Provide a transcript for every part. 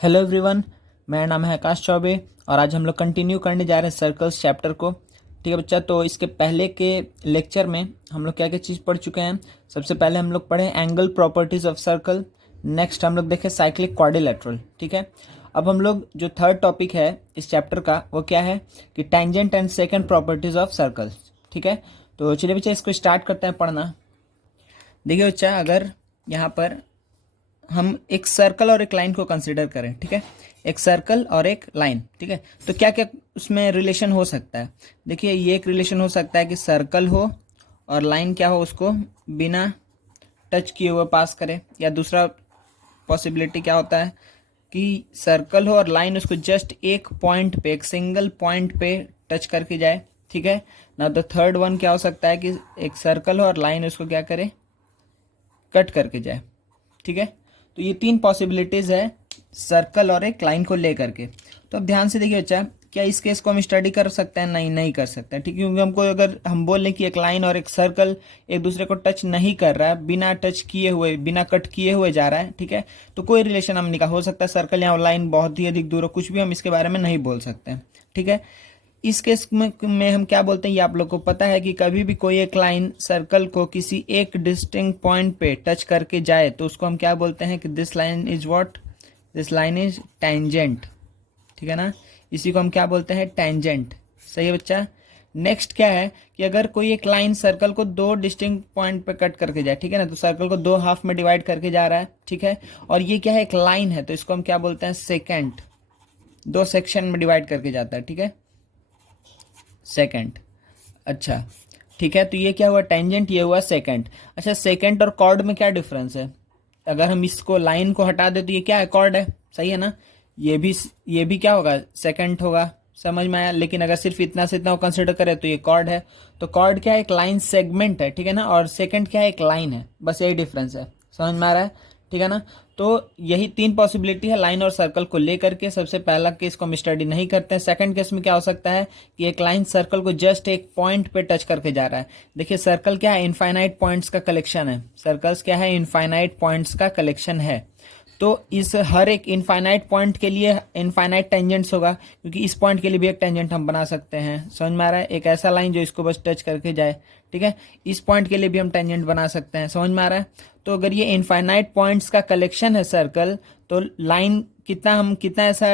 Hello everyone, मेरा नाम है आकाश चौबे और आज हम लोग कंटिन्यू करने जा रहे हैं सर्कल्स चैप्टर को। ठीक है बच्चा, तो इसके पहले के लेक्चर में हम लोग क्या क्या चीज़ पढ़ चुके हैं। सबसे पहले हम लोग पढ़े angle properties of circle. Next हम लोग देखे साइक्लिक क्वाड्रिलेटरल। ठीक है, अब हम लोग जो थर्ड टॉपिक है इस चैप्टर का वो क्या है कि tangent and second properties of circles. ठीक है, तो चलिए बच्चा इसको स्टार्ट करते हैं पढ़ना। देखिए बच्चा, अगर यहाँ पर हम एक सर्कल और एक लाइन को कंसिडर करें, ठीक है, एक सर्कल और एक लाइन, ठीक है, तो क्या क्या उसमें रिलेशन हो सकता है। देखिए, ये एक रिलेशन हो सकता है कि सर्कल हो और लाइन क्या हो, उसको बिना टच किए हुए पास करे। या दूसरा पॉसिबिलिटी क्या होता है कि सर्कल हो और लाइन उसको जस्ट एक पॉइंट पे, एक सिंगल पॉइंट पे टच करके जाए। ठीक है ना, द थर्ड वन क्या हो सकता है कि एक सर्कल हो और लाइन उसको क्या करे, कट करके जाए। ठीक है, तो ये तीन पॉसिबिलिटीज़ है सर्कल और एक लाइन को लेकर के। तो अब ध्यान से देखिए बच्चा, क्या इस केस को हम स्टडी कर सकते हैं? नहीं, नहीं कर सकते हैं। ठीक है, क्योंकि हमको अगर हम बोल लें कि एक लाइन और एक सर्कल एक दूसरे को टच नहीं कर रहा है, बिना टच किए हुए, बिना कट किए हुए जा रहा है, ठीक है, तो कोई रिलेशन हम नहीं का हो सकता है सर्कल या लाइन बहुत ही अधिक दूर हो, कुछ भी हम इसके बारे में नहीं बोल सकते हैं। ठीक है, इस केस में हम क्या बोलते हैं, ये आप लोग को पता है कि कभी भी कोई एक लाइन सर्कल को किसी एक डिस्टिंक्ट पॉइंट पे टच करके जाए तो उसको हम क्या बोलते हैं कि this line is what, this line is tangent. ठीक है ना, इसी को हम क्या बोलते हैं, टेंजेंट। सही है बच्चा। नेक्स्ट क्या है कि अगर कोई एक लाइन सर्कल को दो डिस्टिंक्ट पॉइंट पे कट करके जाए, ठीक है ना, तो सर्कल को दो हाफ में डिवाइड करके जा रहा है, ठीक है, और ये क्या है, एक लाइन है, तो इसको हम क्या बोलते हैं, सेकेंड। दो सेक्शन में डिवाइड करके जाता है, ठीक है, सेकेंड। अच्छा, ठीक है, तो ये क्या हुआ, टेंजेंट, ये हुआ सेकेंड। अच्छा, सेकेंड और कॉर्ड में क्या डिफरेंस है? अगर हम इसको लाइन को हटा दे तो ये क्या है, कॉर्ड है। सही है ना, ये भी क्या होगा, सेकेंड होगा। समझ में आया। लेकिन अगर सिर्फ इतना से इतना कंसिडर करें तो ये कॉर्ड है। तो कॉर्ड क्या है, एक लाइन सेगमेंट है, ठीक है ना, और सेकेंड क्या है, एक लाइन है। बस यही डिफरेंस है। समझ में आ रहा है? ठीक है ना, तो यही तीन पॉसिबिलिटी है लाइन और सर्कल को लेकर के। सबसे पहला केस को हम स्टडी नहीं करते हैं। सेकंड केस में क्या हो सकता है कि एक लाइन सर्कल को जस्ट एक पॉइंट पे टच करके जा रहा है। देखिए, सर्कल क्या है, इनफाइनाइट पॉइंट्स का कलेक्शन है। सर्कल्स क्या है, इनफाइनाइट पॉइंट्स का कलेक्शन है। तो इस हर एक इनफाइनाइट पॉइंट के लिए इनफाइनाइट टेंजेंट्स होगा, क्योंकि इस पॉइंट के लिए भी एक टेंजेंट हम बना सकते हैं। समझ में आ रहा है? एक ऐसा लाइन जो इसको बस टच करके जाए, ठीक है, इस पॉइंट के लिए भी हम टेंजेंट बना सकते हैं। समझ में आ रहा है? तो अगर ये इनफाइनाइट पॉइंट्स का कलेक्शन है सर्कल, तो लाइन कितना ऐसा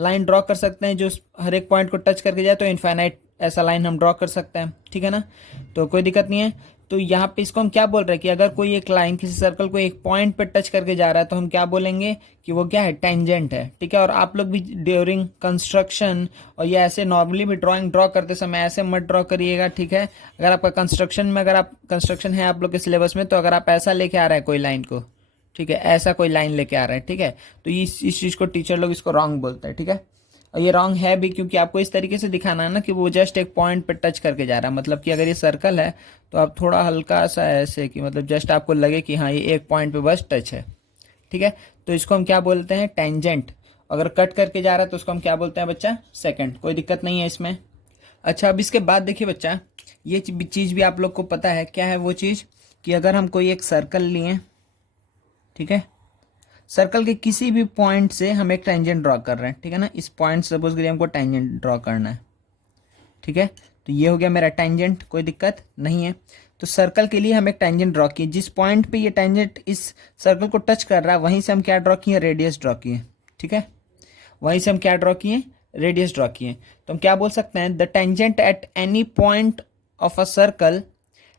लाइन ड्रॉ कर सकते हैं जो हर एक पॉइंट को टच करके जाए, तो इनफाइनाइट ऐसा लाइन हम ड्रॉ कर सकते हैं। ठीक है ना, तो कोई दिक्कत नहीं है। तो यहाँ पे इसको हम क्या बोल रहे हैं कि अगर कोई एक लाइन किसी सर्कल को एक पॉइंट पे टच करके जा रहा है तो हम क्या बोलेंगे कि वो क्या है, टेंजेंट है। ठीक है, और आप लोग भी ड्यूरिंग कंस्ट्रक्शन और ये ऐसे नॉर्मली भी ड्रॉ करते समय ऐसे मत ड्रॉ करिएगा। ठीक है, अगर आपका कंस्ट्रक्शन में, अगर आप कंस्ट्रक्शन है आप लोग के सिलेबस में, तो अगर आप ऐसा लेके आ रहे हैं कोई लाइन को, ठीक है, ऐसा कोई लाइन लेके आ रहा है, ठीक है, तो इस चीज़ को टीचर लोग इसको रॉन्ग बोलते हैं। ठीक है, और ये रॉन्ग है भी, क्योंकि आपको इस तरीके से दिखाना है ना कि वो जस्ट एक पॉइंट पे टच करके जा रहा है। मतलब कि अगर ये सर्कल है तो आप थोड़ा हल्का सा ऐसे कि मतलब जस्ट आपको लगे कि हाँ ये एक पॉइंट पे बस टच है। ठीक है, तो इसको हम क्या बोलते हैं, टेंजेंट। अगर कट करके जा रहा है तो उसको हम क्या बोलते हैं बच्चा, सेकंड। कोई दिक्कत नहीं है इसमें। अच्छा, अब इसके बाद देखिए बच्चा, ये चीज़ भी आप लोग को पता है, क्या है वो चीज़ कि अगर हम कोई एक सर्कल लिए, ठीक है, सर्कल के किसी भी पॉइंट से हम एक टेंजेंट ड्रॉ कर रहे हैं, ठीक है ना, इस पॉइंट सपोज करिए हमको टेंजेंट ड्रॉ करना है। ठीक है, तो ये हो गया मेरा टेंजेंट, कोई दिक्कत नहीं है। तो सर्कल के लिए हम एक टेंजेंट ड्रॉ किए, जिस पॉइंट पे ये टेंजेंट इस सर्कल को टच कर रहा है वहीं से हम क्या ड्रॉ किए, रेडियस ड्रॉ किए। ठीक है, वहीं से हम क्या ड्रॉ किए, रेडियस ड्रॉ किए। तो हम क्या बोल सकते हैं, the tangent at any point of a circle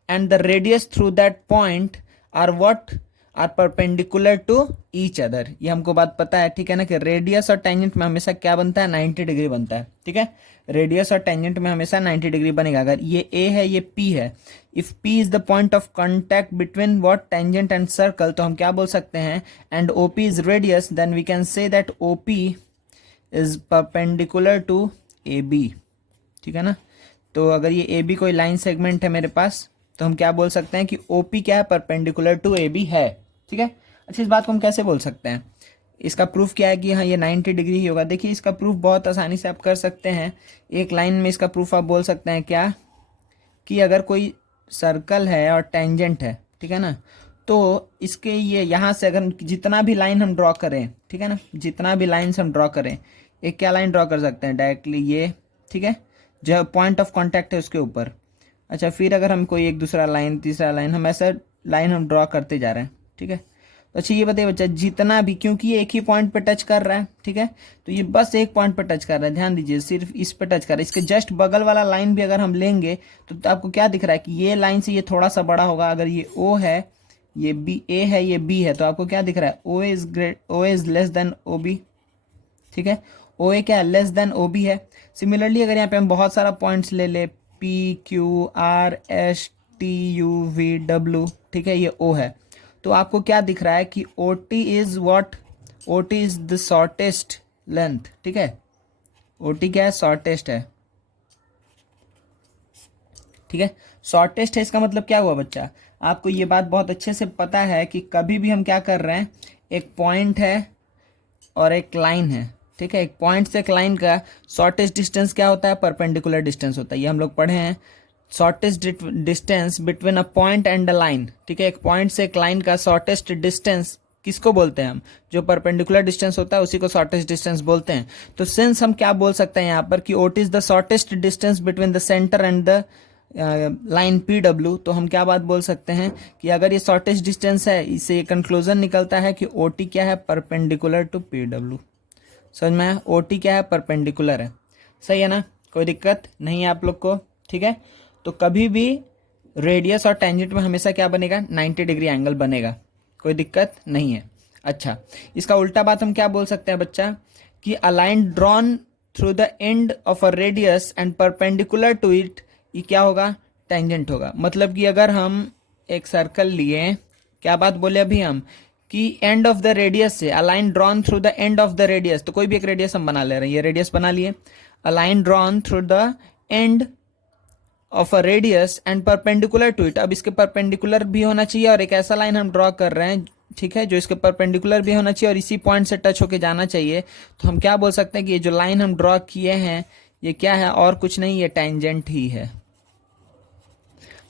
and the radius through that point are what, are perpendicular to each other. ये हमको बात पता है, ठीक है ना, कि रेडियस और टेंजेंट में हमेशा क्या बनता है, 90 डिग्री बनता है। ठीक है, रेडियस और टेंजेंट में हमेशा 90 डिग्री बनेगा। अगर ये ए है, ये पी है, if P is the point of contact between what, tangent and circle, तो हम क्या बोल सकते हैं, and O P is radius, then we can say that O P is perpendicular to A B. ठीक है ना, तो अगर ये ए बी कोई लाइन सेगमेंट है मेरे पास, तो हम क्या बोल सकते हैं कि ओ पी क्या है, परपेंडिकुलर टू ए बी है। ठीक है, अच्छा, इस बात को हम कैसे बोल सकते हैं, इसका प्रूफ क्या है कि हाँ ये 90 डिग्री ही होगा। देखिए, इसका प्रूफ बहुत आसानी से आप कर सकते हैं। एक लाइन में इसका प्रूफ आप बोल सकते हैं क्या, कि अगर कोई सर्कल है और टेंजेंट है, ठीक है ना, तो इसके ये यहाँ से अगर जितना भी लाइन हम ड्रॉ करें, ठीक है ना, जितना भी लाइन्स हम ड्रॉ करें, एक क्या लाइन ड्रॉ कर सकते हैं डायरेक्टली ये, ठीक है, जो पॉइंट ऑफ कांटेक्ट है उसके ऊपर। अच्छा, फिर अगर हम कोई एक दूसरा लाइन, तीसरा लाइन, हम ऐसा लाइन हम ड्रॉ करते जा रहे हैं, ठीक है। तो अच्छा ये बताइए बच्चा, जितना भी, क्योंकि ये एक ही पॉइंट पे टच कर रहा है, ठीक है, तो ये बस एक पॉइंट पे टच कर रहा है, ध्यान दीजिए, सिर्फ इस पे टच कर रहा है। इसके जस्ट बगल वाला लाइन भी अगर हम लेंगे तो आपको क्या दिख रहा है कि ये लाइन से ये थोड़ा सा बड़ा होगा। अगर ये ओ है, ये बी, ए है, ये बी है, तो आपको क्या दिख रहा है, O is less than O B, ठीक है, ओ ए क्या है, लेस देन ओ बी है। सिमिलरली अगर यहाँ पे हम बहुत सारा पॉइंट्स ले ले, P Q R S T U V W, ठीक है, ये ओ है, तो आपको क्या दिख रहा है कि O T is what, O T is the shortest length, ठीक है, ओ टी क्या है, शॉर्टेस्ट है, ठीक है, शॉर्टेस्ट है। इसका मतलब क्या हुआ बच्चा, आपको ये बात बहुत अच्छे से पता है कि कभी भी हम क्या कर रहे हैं, एक पॉइंट है और एक लाइन है, ठीक है, एक पॉइंट से एक लाइन का शॉर्टेस्ट डिस्टेंस क्या होता है, परपेंडिकुलर डिस्टेंस होता है। ये हम लोग पढ़े हैं, shortest distance between a point and a line, ठीक है, एक पॉइंट से एक लाइन का शॉर्टेस्ट डिस्टेंस किसको बोलते हैं हम, जो परपेंडिकुलर डिस्टेंस होता है उसी को शॉर्टेस्ट डिस्टेंस बोलते हैं। तो सिंस हम क्या बोल सकते हैं यहाँ पर कि OT is the shortest distance between the centre and the line P W, तो हम क्या बात बोल सकते हैं कि अगर ये शॉर्टेस्ट डिस्टेंस है, इससे ये कंक्लूजन निकलता है कि ओ टी क्या है, परपेंडिकुलर टू पी डब्ल्यू। समझ में आया, ओ टी क्या है, परपेंडिकुलर है, सही है ना, कोई दिक्कत नहीं है आप लोग को, ठीक है। तो कभी भी रेडियस और टेंजेंट में हमेशा क्या बनेगा, 90 डिग्री एंगल बनेगा, कोई दिक्कत नहीं है। अच्छा, इसका उल्टा बात हम क्या बोल सकते हैं बच्चा, कि a line drawn through the end of a radius and perpendicular to it, ये क्या होगा, टेंजेंट होगा। मतलब कि अगर हम एक सर्कल लिए, क्या बात बोले अभी हम, कि एंड ऑफ द रेडियस से, अ line drawn through the end of the radius, तो कोई भी एक रेडियस हम बना ले रहे हैं, ये रेडियस बना लिए, a line drawn through the end of a radius and perpendicular to it. अब इसके परपेंडिकुलर भी होना चाहिए और एक ऐसा लाइन हम ड्रॉ कर रहे हैं, ठीक है, जो इसके परपेंडिकुलर भी होना चाहिए और इसी पॉइंट से टच होके जाना चाहिए। तो हम क्या बोल सकते हैं कि ये जो लाइन हम ड्रॉ किए हैं ये क्या है, और कुछ नहीं, ये टेंजेंट ही है।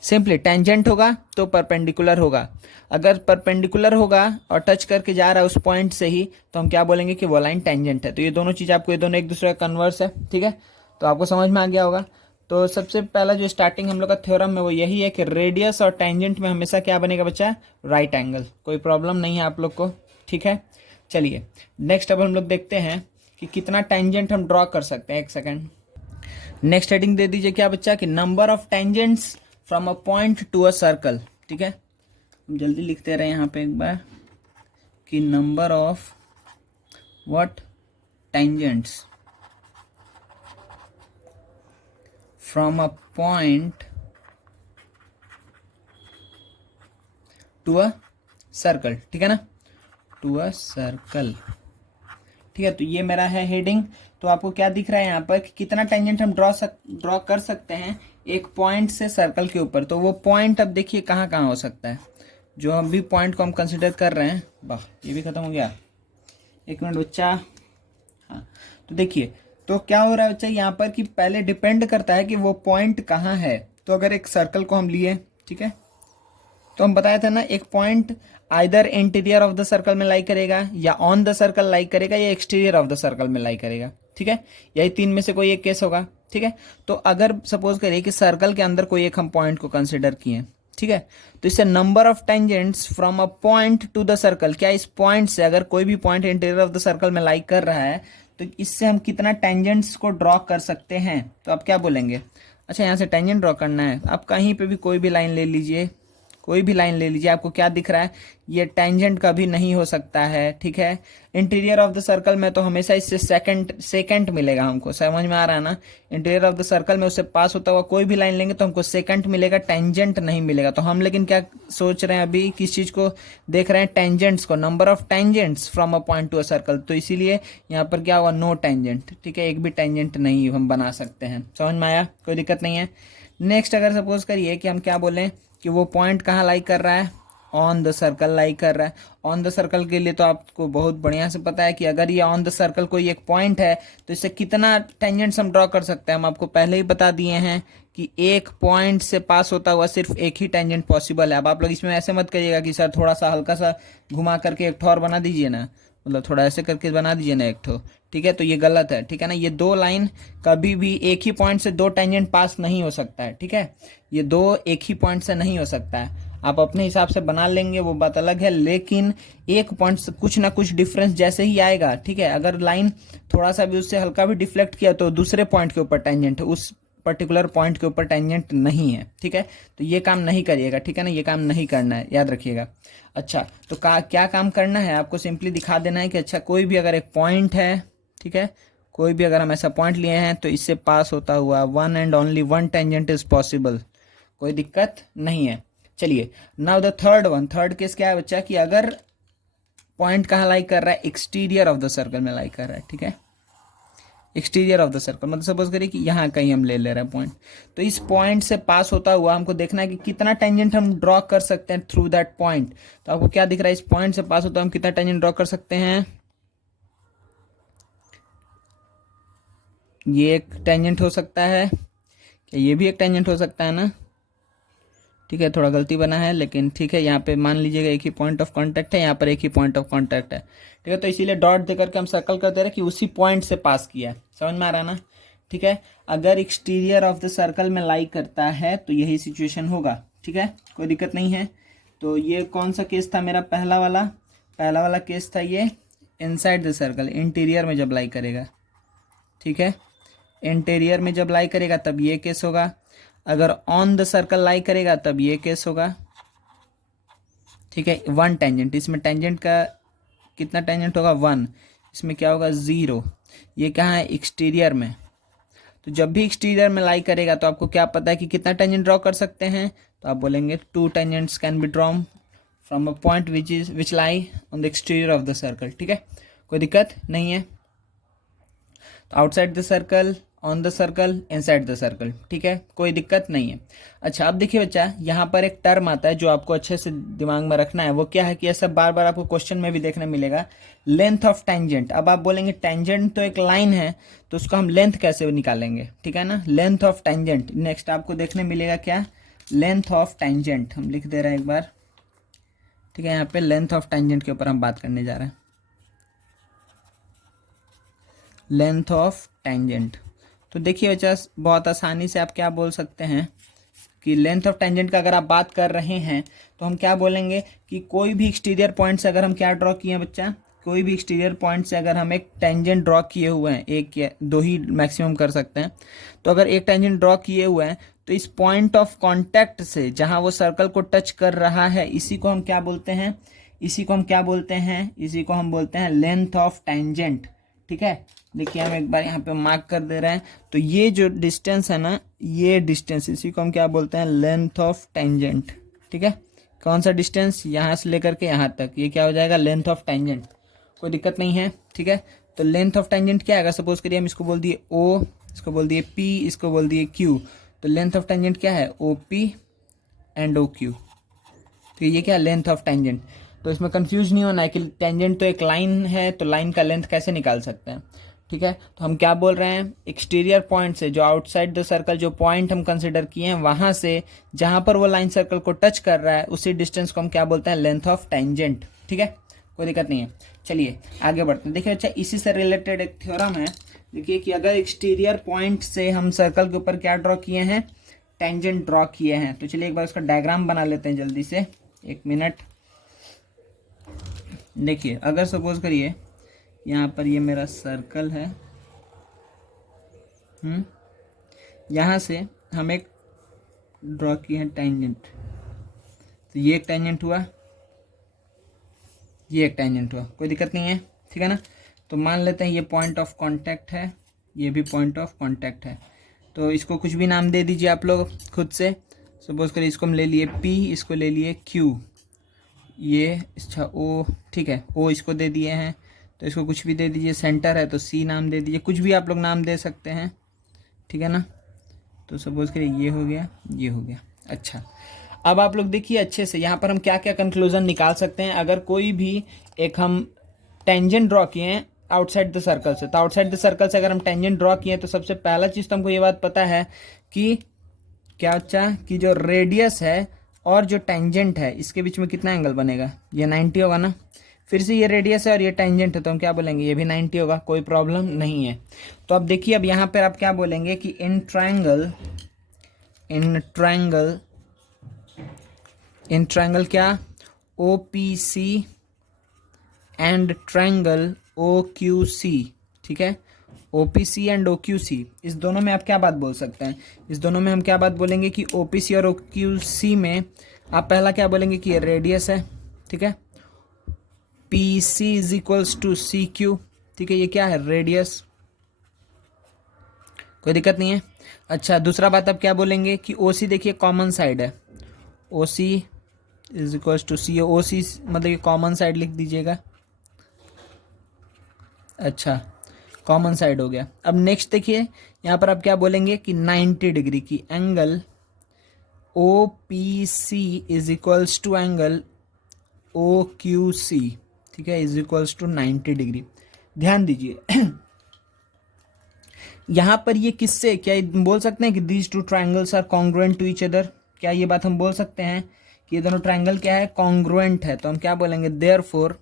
सिंपली टेंजेंट होगा तो परपेंडिकुलर होगा, अगर परपेंडिकुलर होगा और टच करके जा रहा है उस पॉइंट से ही, तो हम क्या बोलेंगे कि वो लाइन टेंजेंट है। तो ये दोनों चीज़ आपको, ये दोनों एक दूसरे का कन्वर्स है, ठीक है, तो आपको समझ में आ गया होगा। तो सबसे पहला जो स्टार्टिंग हम लोग का थ्योरम है वो यही है कि रेडियस और टेंजेंट में हमेशा क्या बनेगा बच्चा, राइट एंगल, कोई प्रॉब्लम नहीं है आप लोग को, ठीक है। चलिए नेक्स्ट अब हम लोग देखते हैं कि कितना टेंजेंट हम ड्रॉ कर सकते हैं। एक सेकेंड, नेक्स्ट हेडिंग दे दीजिए क्या बच्चा, कि number of tangents from a point to a circle, ठीक है, हम जल्दी लिखते रहे यहाँ पे एक बार, कि number of what, tangents from a point to a circle, ठीक है ना, टू अ सर्कल, ठीक है। तो ये मेरा है हेडिंग। तो आपको क्या दिख रहा है यहाँ पर कि कितना टेंजेंट हम ड्रॉ कर सकते हैं एक पॉइंट से सर्कल के ऊपर। तो वो पॉइंट अब देखिए कहाँ कहाँ हो सकता है, जो हम भी पॉइंट को हम कंसिडर कर रहे हैं। वाह, ये भी खत्म हो गया, एक मिनट बच्चा। हाँ, तो देखिए, तो क्या हो रहा है बच्चा यहाँ पर कि पहले डिपेंड करता है कि वो पॉइंट कहाँ है। तो अगर एक सर्कल को हम लिए, ठीक है, तो हम बताया था ना, एक point either interior of the circle में लाई करेगा, या ऑन द सर्कल लाई करेगा, या एक्सटीरियर ऑफ द सर्कल में लाई करेगा, ठीक है, यही तीन में से कोई एक केस होगा, ठीक है। तो अगर सपोज करिए कि सर्कल के अंदर कोई एक हम पॉइंट को कंसिडर किए, ठीक है, तो इससे number of tangents from a point to the circle, क्या इस पॉइंट से अगर कोई भी point interior of the circle में लाई कर रहा है तो इससे हम कितना टेंजेंट्स को ड्रॉ कर सकते हैं। तो आप क्या बोलेंगे, अच्छा यहाँ से टेंजेंट ड्रॉ करना है, आप कहीं पे भी कोई भी लाइन ले लीजिए, कोई भी लाइन ले लीजिए, आपको क्या दिख रहा है, ये टेंजेंट कभी नहीं हो सकता है, ठीक है। इंटीरियर ऑफ द सर्कल में तो हमेशा इससे सेकंड मिलेगा हमको, समझ में आ रहा है ना, इंटीरियर ऑफ द सर्कल में उससे पास होता हुआ कोई भी लाइन लेंगे तो हमको सेकंड मिलेगा, टेंजेंट नहीं मिलेगा। तो हम लेकिन क्या सोच रहे हैं अभी, किस चीज को देख रहे हैं, टेंजेंट्स को, number of tangents from a point to a circle. तो इसीलिए यहाँ पर क्या हुआ, नो टेंजेंट, ठीक है, एक भी टेंजेंट नहीं हम बना सकते हैं। समझ में आया, कोई दिक्कत नहीं है। नेक्स्ट अगर सपोज करिए कि हम क्या बोलें कि वो पॉइंट कहाँ लाई कर रहा है, ऑन द सर्कल लाई कर रहा है। ऑन द सर्कल के लिए तो आपको बहुत बढ़िया से पता है कि अगर ये ऑन द सर्कल कोई एक पॉइंट है तो इससे कितना टेंजेंट्स हम ड्रॉ कर सकते हैं, हम आपको पहले ही बता दिए हैं कि एक पॉइंट से पास होता हुआ सिर्फ एक ही टेंजेंट पॉसिबल है। अब आप लोग इसमें ऐसे मत करिएगा कि सर थोड़ा सा हल्का सा घुमा करके एक ठो और बना दीजिए ना, मतलब थोड़ा ऐसे करके बना दीजिए ना एक ठो, ठीक है, तो ये गलत है, ठीक है ना। ये दो लाइन कभी भी एक ही पॉइंट से दो टेंजेंट पास नहीं हो सकता है, ठीक है, ये दो एक ही पॉइंट से नहीं हो सकता है। आप अपने हिसाब से बना लेंगे वो बात अलग है, लेकिन एक पॉइंट से कुछ ना कुछ डिफरेंस जैसे ही आएगा, ठीक है, अगर लाइन थोड़ा सा भी उससे हल्का भी डिफ्लेक्ट किया तो दूसरे पॉइंट के ऊपर टेंजेंट है, उस पर्टिकुलर पॉइंट के ऊपर टेंजेंट नहीं है, ठीक है, तो ये काम नहीं करिएगा, ठीक है ना, ये काम नहीं करना है, याद रखिएगा। अच्छा, तो क्या काम करना है, आपको सिंपली दिखा देना है कि अच्छा कोई भी अगर एक पॉइंट है, ठीक है, कोई भी अगर हम ऐसा पॉइंट लिए हैं तो इससे पास होता हुआ one and only one tangent is possible, कोई दिक्कत नहीं है। चलिए, now the third one, third case क्या है बच्चा कि अगर पॉइंट कहाँ लाई कर रहा है, एक्सटीरियर ऑफ द सर्कल में लाई कर रहा है, ठीक है, एक्सटीरियर ऑफ द सर्कल, मतलब सपोज करिए कि यहाँ कहीं हम ले ले रहे हैं पॉइंट, तो इस पॉइंट से पास होता हुआ हमको देखना है कि कितना टेंजेंट हम ड्रॉ कर सकते हैं थ्रू दैट पॉइंट। तो आपको क्या दिख रहा है, इस पॉइंट से पास होता हुआ हम कितना टेंजेंट ड्रॉ कर सकते हैं, ये एक टेंजेंट हो सकता है, क्या ये भी एक टेंजेंट हो सकता है ना, ठीक है, थोड़ा गलती बना है लेकिन ठीक है, यहाँ पे मान लीजिएगा एक ही पॉइंट ऑफ कांटेक्ट है, यहाँ पर एक ही पॉइंट ऑफ कांटेक्ट है, ठीक है, तो इसीलिए डॉट दे करके हम सर्कल कर दे रहे हैं कि उसी पॉइंट से पास किया है, समझ में आ रहा है ना, ठीक है। अगर एक्सटीरियर ऑफ द सर्कल में लाई करता है तो यही सिचुएशन होगा, ठीक है, कोई दिक्कत नहीं है। तो ये कौन सा केस था मेरा, पहला वाला केस था ये इनसाइड द सर्कल, इंटीरियर में जब लाई करेगा, ठीक है, इंटीरियर में जब लाई करेगा तब ये केस होगा। अगर ऑन द सर्कल लाई करेगा तब ये केस होगा, ठीक है। वन टेंजेंट, इसमें टेंजेंट का कितना टेंजेंट होगा, वन, इसमें क्या होगा, जीरो। ये कहाँ है, एक्सटीरियर में। तो जब भी एक्सटीरियर में लाई करेगा तो आपको क्या पता है कि कितना टेंजेंट ड्रॉ कर सकते हैं, तो आप बोलेंगे to tangents can be drawn from a point which lie on the exterior of the circle, ठीक है, कोई दिक्कत नहीं है। तो outside the circle, on the circle, inside the circle, ठीक है, कोई दिक्कत नहीं है। अच्छा, अब देखिए बच्चा, यहाँ पर एक टर्म आता है जो आपको अच्छे से दिमाग में रखना है, वो क्या है कि यह सब बार बार आपको क्वेश्चन में भी देखने मिलेगा, लेंथ ऑफ टेंजेंट। अब आप बोलेंगे टेंजेंट तो एक लाइन है तो उसको हम लेंथ कैसे निकालेंगे, ठीक है ना, लेंथ ऑफ टेंजेंट नेक्स्ट आपको देखने मिलेगा, क्या, लेंथ ऑफ टेंजेंट, हम लिख दे रहे हैं एक बार, ठीक है, यहाँ पे लेंथ ऑफ टेंजेंट के ऊपर हम बात करने जा रहे हैं, लेंथ ऑफ टेंजेंट। तो देखिए बच्चा, बहुत आसानी से आप क्या बोल सकते हैं कि लेंथ ऑफ टेंजेंट का अगर आप बात कर रहे हैं तो हम क्या बोलेंगे कि कोई भी एक्सटीरियर पॉइंट से अगर हम क्या ड्रॉ किए हैं बच्चा, कोई भी एक्सटीरियर पॉइंट से अगर हम एक टेंजेंट ड्रॉ किए हुए हैं, एक या दो ही मैक्सिमम कर सकते हैं, तो अगर एक टेंजेंट ड्रॉ किए हुए हैं तो इस पॉइंट ऑफ कॉन्टैक्ट से जहाँ वो सर्कल को टच कर रहा है, इसी को हम क्या बोलते हैं, इसी को हम क्या बोलते हैं, इसी को हम बोलते हैं लेंथ ऑफ टेंजेंट, ठीक है। देखिए हम एक बार यहाँ पे मार्क कर दे रहे हैं, तो ये जो डिस्टेंस है ना, ये डिस्टेंस, इसी को हम क्या बोलते हैं, लेंथ ऑफ टेंजेंट, ठीक है। कौन सा डिस्टेंस, यहाँ से लेकर के यहाँ तक, ये क्या हो जाएगा, लेंथ ऑफ टेंजेंट, कोई दिक्कत नहीं है, ठीक है। तो लेंथ ऑफ टेंजेंट क्या है, अगर सपोज करिए हम इसको बोल दिए ओ, इसको बोल दिए पी, इसको बोल दिए क्यू, तो लेंथ ऑफ टेंजेंट क्या है, O P and O Q, तो ये क्या, लेंथ ऑफ टेंजेंट। तो इसमें कंफ्यूज नहीं होना है कि टेंजेंट तो एक लाइन है तो लाइन का लेंथ कैसे निकाल सकते हैं, ठीक है। तो हम क्या बोल रहे हैं, एक्सटीरियर पॉइंट से जो आउटसाइड द सर्कल जो पॉइंट हम कंसिडर किए हैं वहां से जहां पर वो लाइन सर्कल को टच कर रहा है उसी डिस्टेंस को हम क्या बोलते हैं, लेंथ ऑफ टेंजेंट, ठीक है, कोई दिक्कत नहीं है। चलिए आगे बढ़ते हैं। देखिए अच्छा, इसी से रिलेटेड एक थ्योरम है, देखिए कि अगर एक्सटीरियर पॉइंट से हम सर्कल के ऊपर क्या ड्रॉ किए हैं, टेंजेंट ड्रॉ किए हैं, तो चलिए एक बार उसका डायग्राम बना लेते हैं जल्दी से, एक मिनट। देखिए अगर सपोज करिए यहाँ पर ये मेरा सर्कल है, यहाँ से हम एक ड्रॉ किए हैं टेंजेंट, तो ये एक टेंजेंट हुआ, ये एक टेंजेंट हुआ, कोई दिक्कत नहीं है, ठीक है ना। तो मान लेते हैं ये पॉइंट ऑफ कांटेक्ट है, ये भी पॉइंट ऑफ कांटेक्ट है, तो इसको कुछ भी नाम दे दीजिए आप लोग खुद से। सपोज करिए इसको हम ले लिए P, इसको ले लिए Q, ये अच्छा O, ठीक है, O इसको दे दिए हैं, तो इसको कुछ भी दे दीजिए, सेंटर है तो C नाम दे दीजिए, कुछ भी आप लोग नाम दे सकते हैं, ठीक है ना। तो सपोज करिए ये हो गया, ये हो गया। अच्छा, अब आप लोग देखिए अच्छे से, यहाँ पर हम क्या क्या कंक्लूजन निकाल सकते हैं। अगर कोई भी एक हम टेंजेंट ड्रॉ किए हैं आउटसाइड द सर्कल से, तो आउटसाइड द सर्कल से अगर हम टेंजेंट ड्रॉ किए तो सबसे पहला चीज़ तो हमको ये बात पता है कि क्या बच्चा, कि जो रेडियस है और जो टेंजेंट है इसके बीच में कितना एंगल बनेगा, ये 90 होगा ना। फिर से ये रेडियस है और ये टेंजेंट है, तो हम क्या बोलेंगे, ये भी 90 होगा, कोई प्रॉब्लम नहीं है। तो अब देखिए, अब यहाँ पर आप क्या बोलेंगे कि इन ट्रायंगल क्या, O P C and triangle O Q C, ठीक है, O P C and O Q C, इस दोनों में आप क्या बात बोल सकते हैं, इस दोनों में हम क्या बात बोलेंगे कि ओ पी सी और ओ क्यू सी में आप पहला क्या बोलेंगे कि ये रेडियस है, ठीक है, P C is equals to C Q, ठीक है, ये क्या है, रेडियस, कोई दिक्कत नहीं है। अच्छा, दूसरा बात आप क्या बोलेंगे कि ओ सी देखिए कॉमन साइड है, ओ सी इज इक्वल्स टू सी, ओ सी मतलब ये कॉमन साइड लिख दीजिएगा। अच्छा, कॉमन साइड हो गया। अब नेक्स्ट देखिए, यहाँ पर आप क्या बोलेंगे कि 90 डिग्री की angle O P C is equals to angle O Q C, ठीक है, इज इक्वल्स टू 90 डिग्री। ध्यान दीजिए यहाँ पर ये किससे, क्या बोल सकते हैं कि these two triangles are congruent to each other, क्या ये बात हम बोल सकते हैं कि ये दोनों ट्राइंगल क्या है, कॉन्ग्रुएंट है। तो हम क्या बोलेंगे, therefore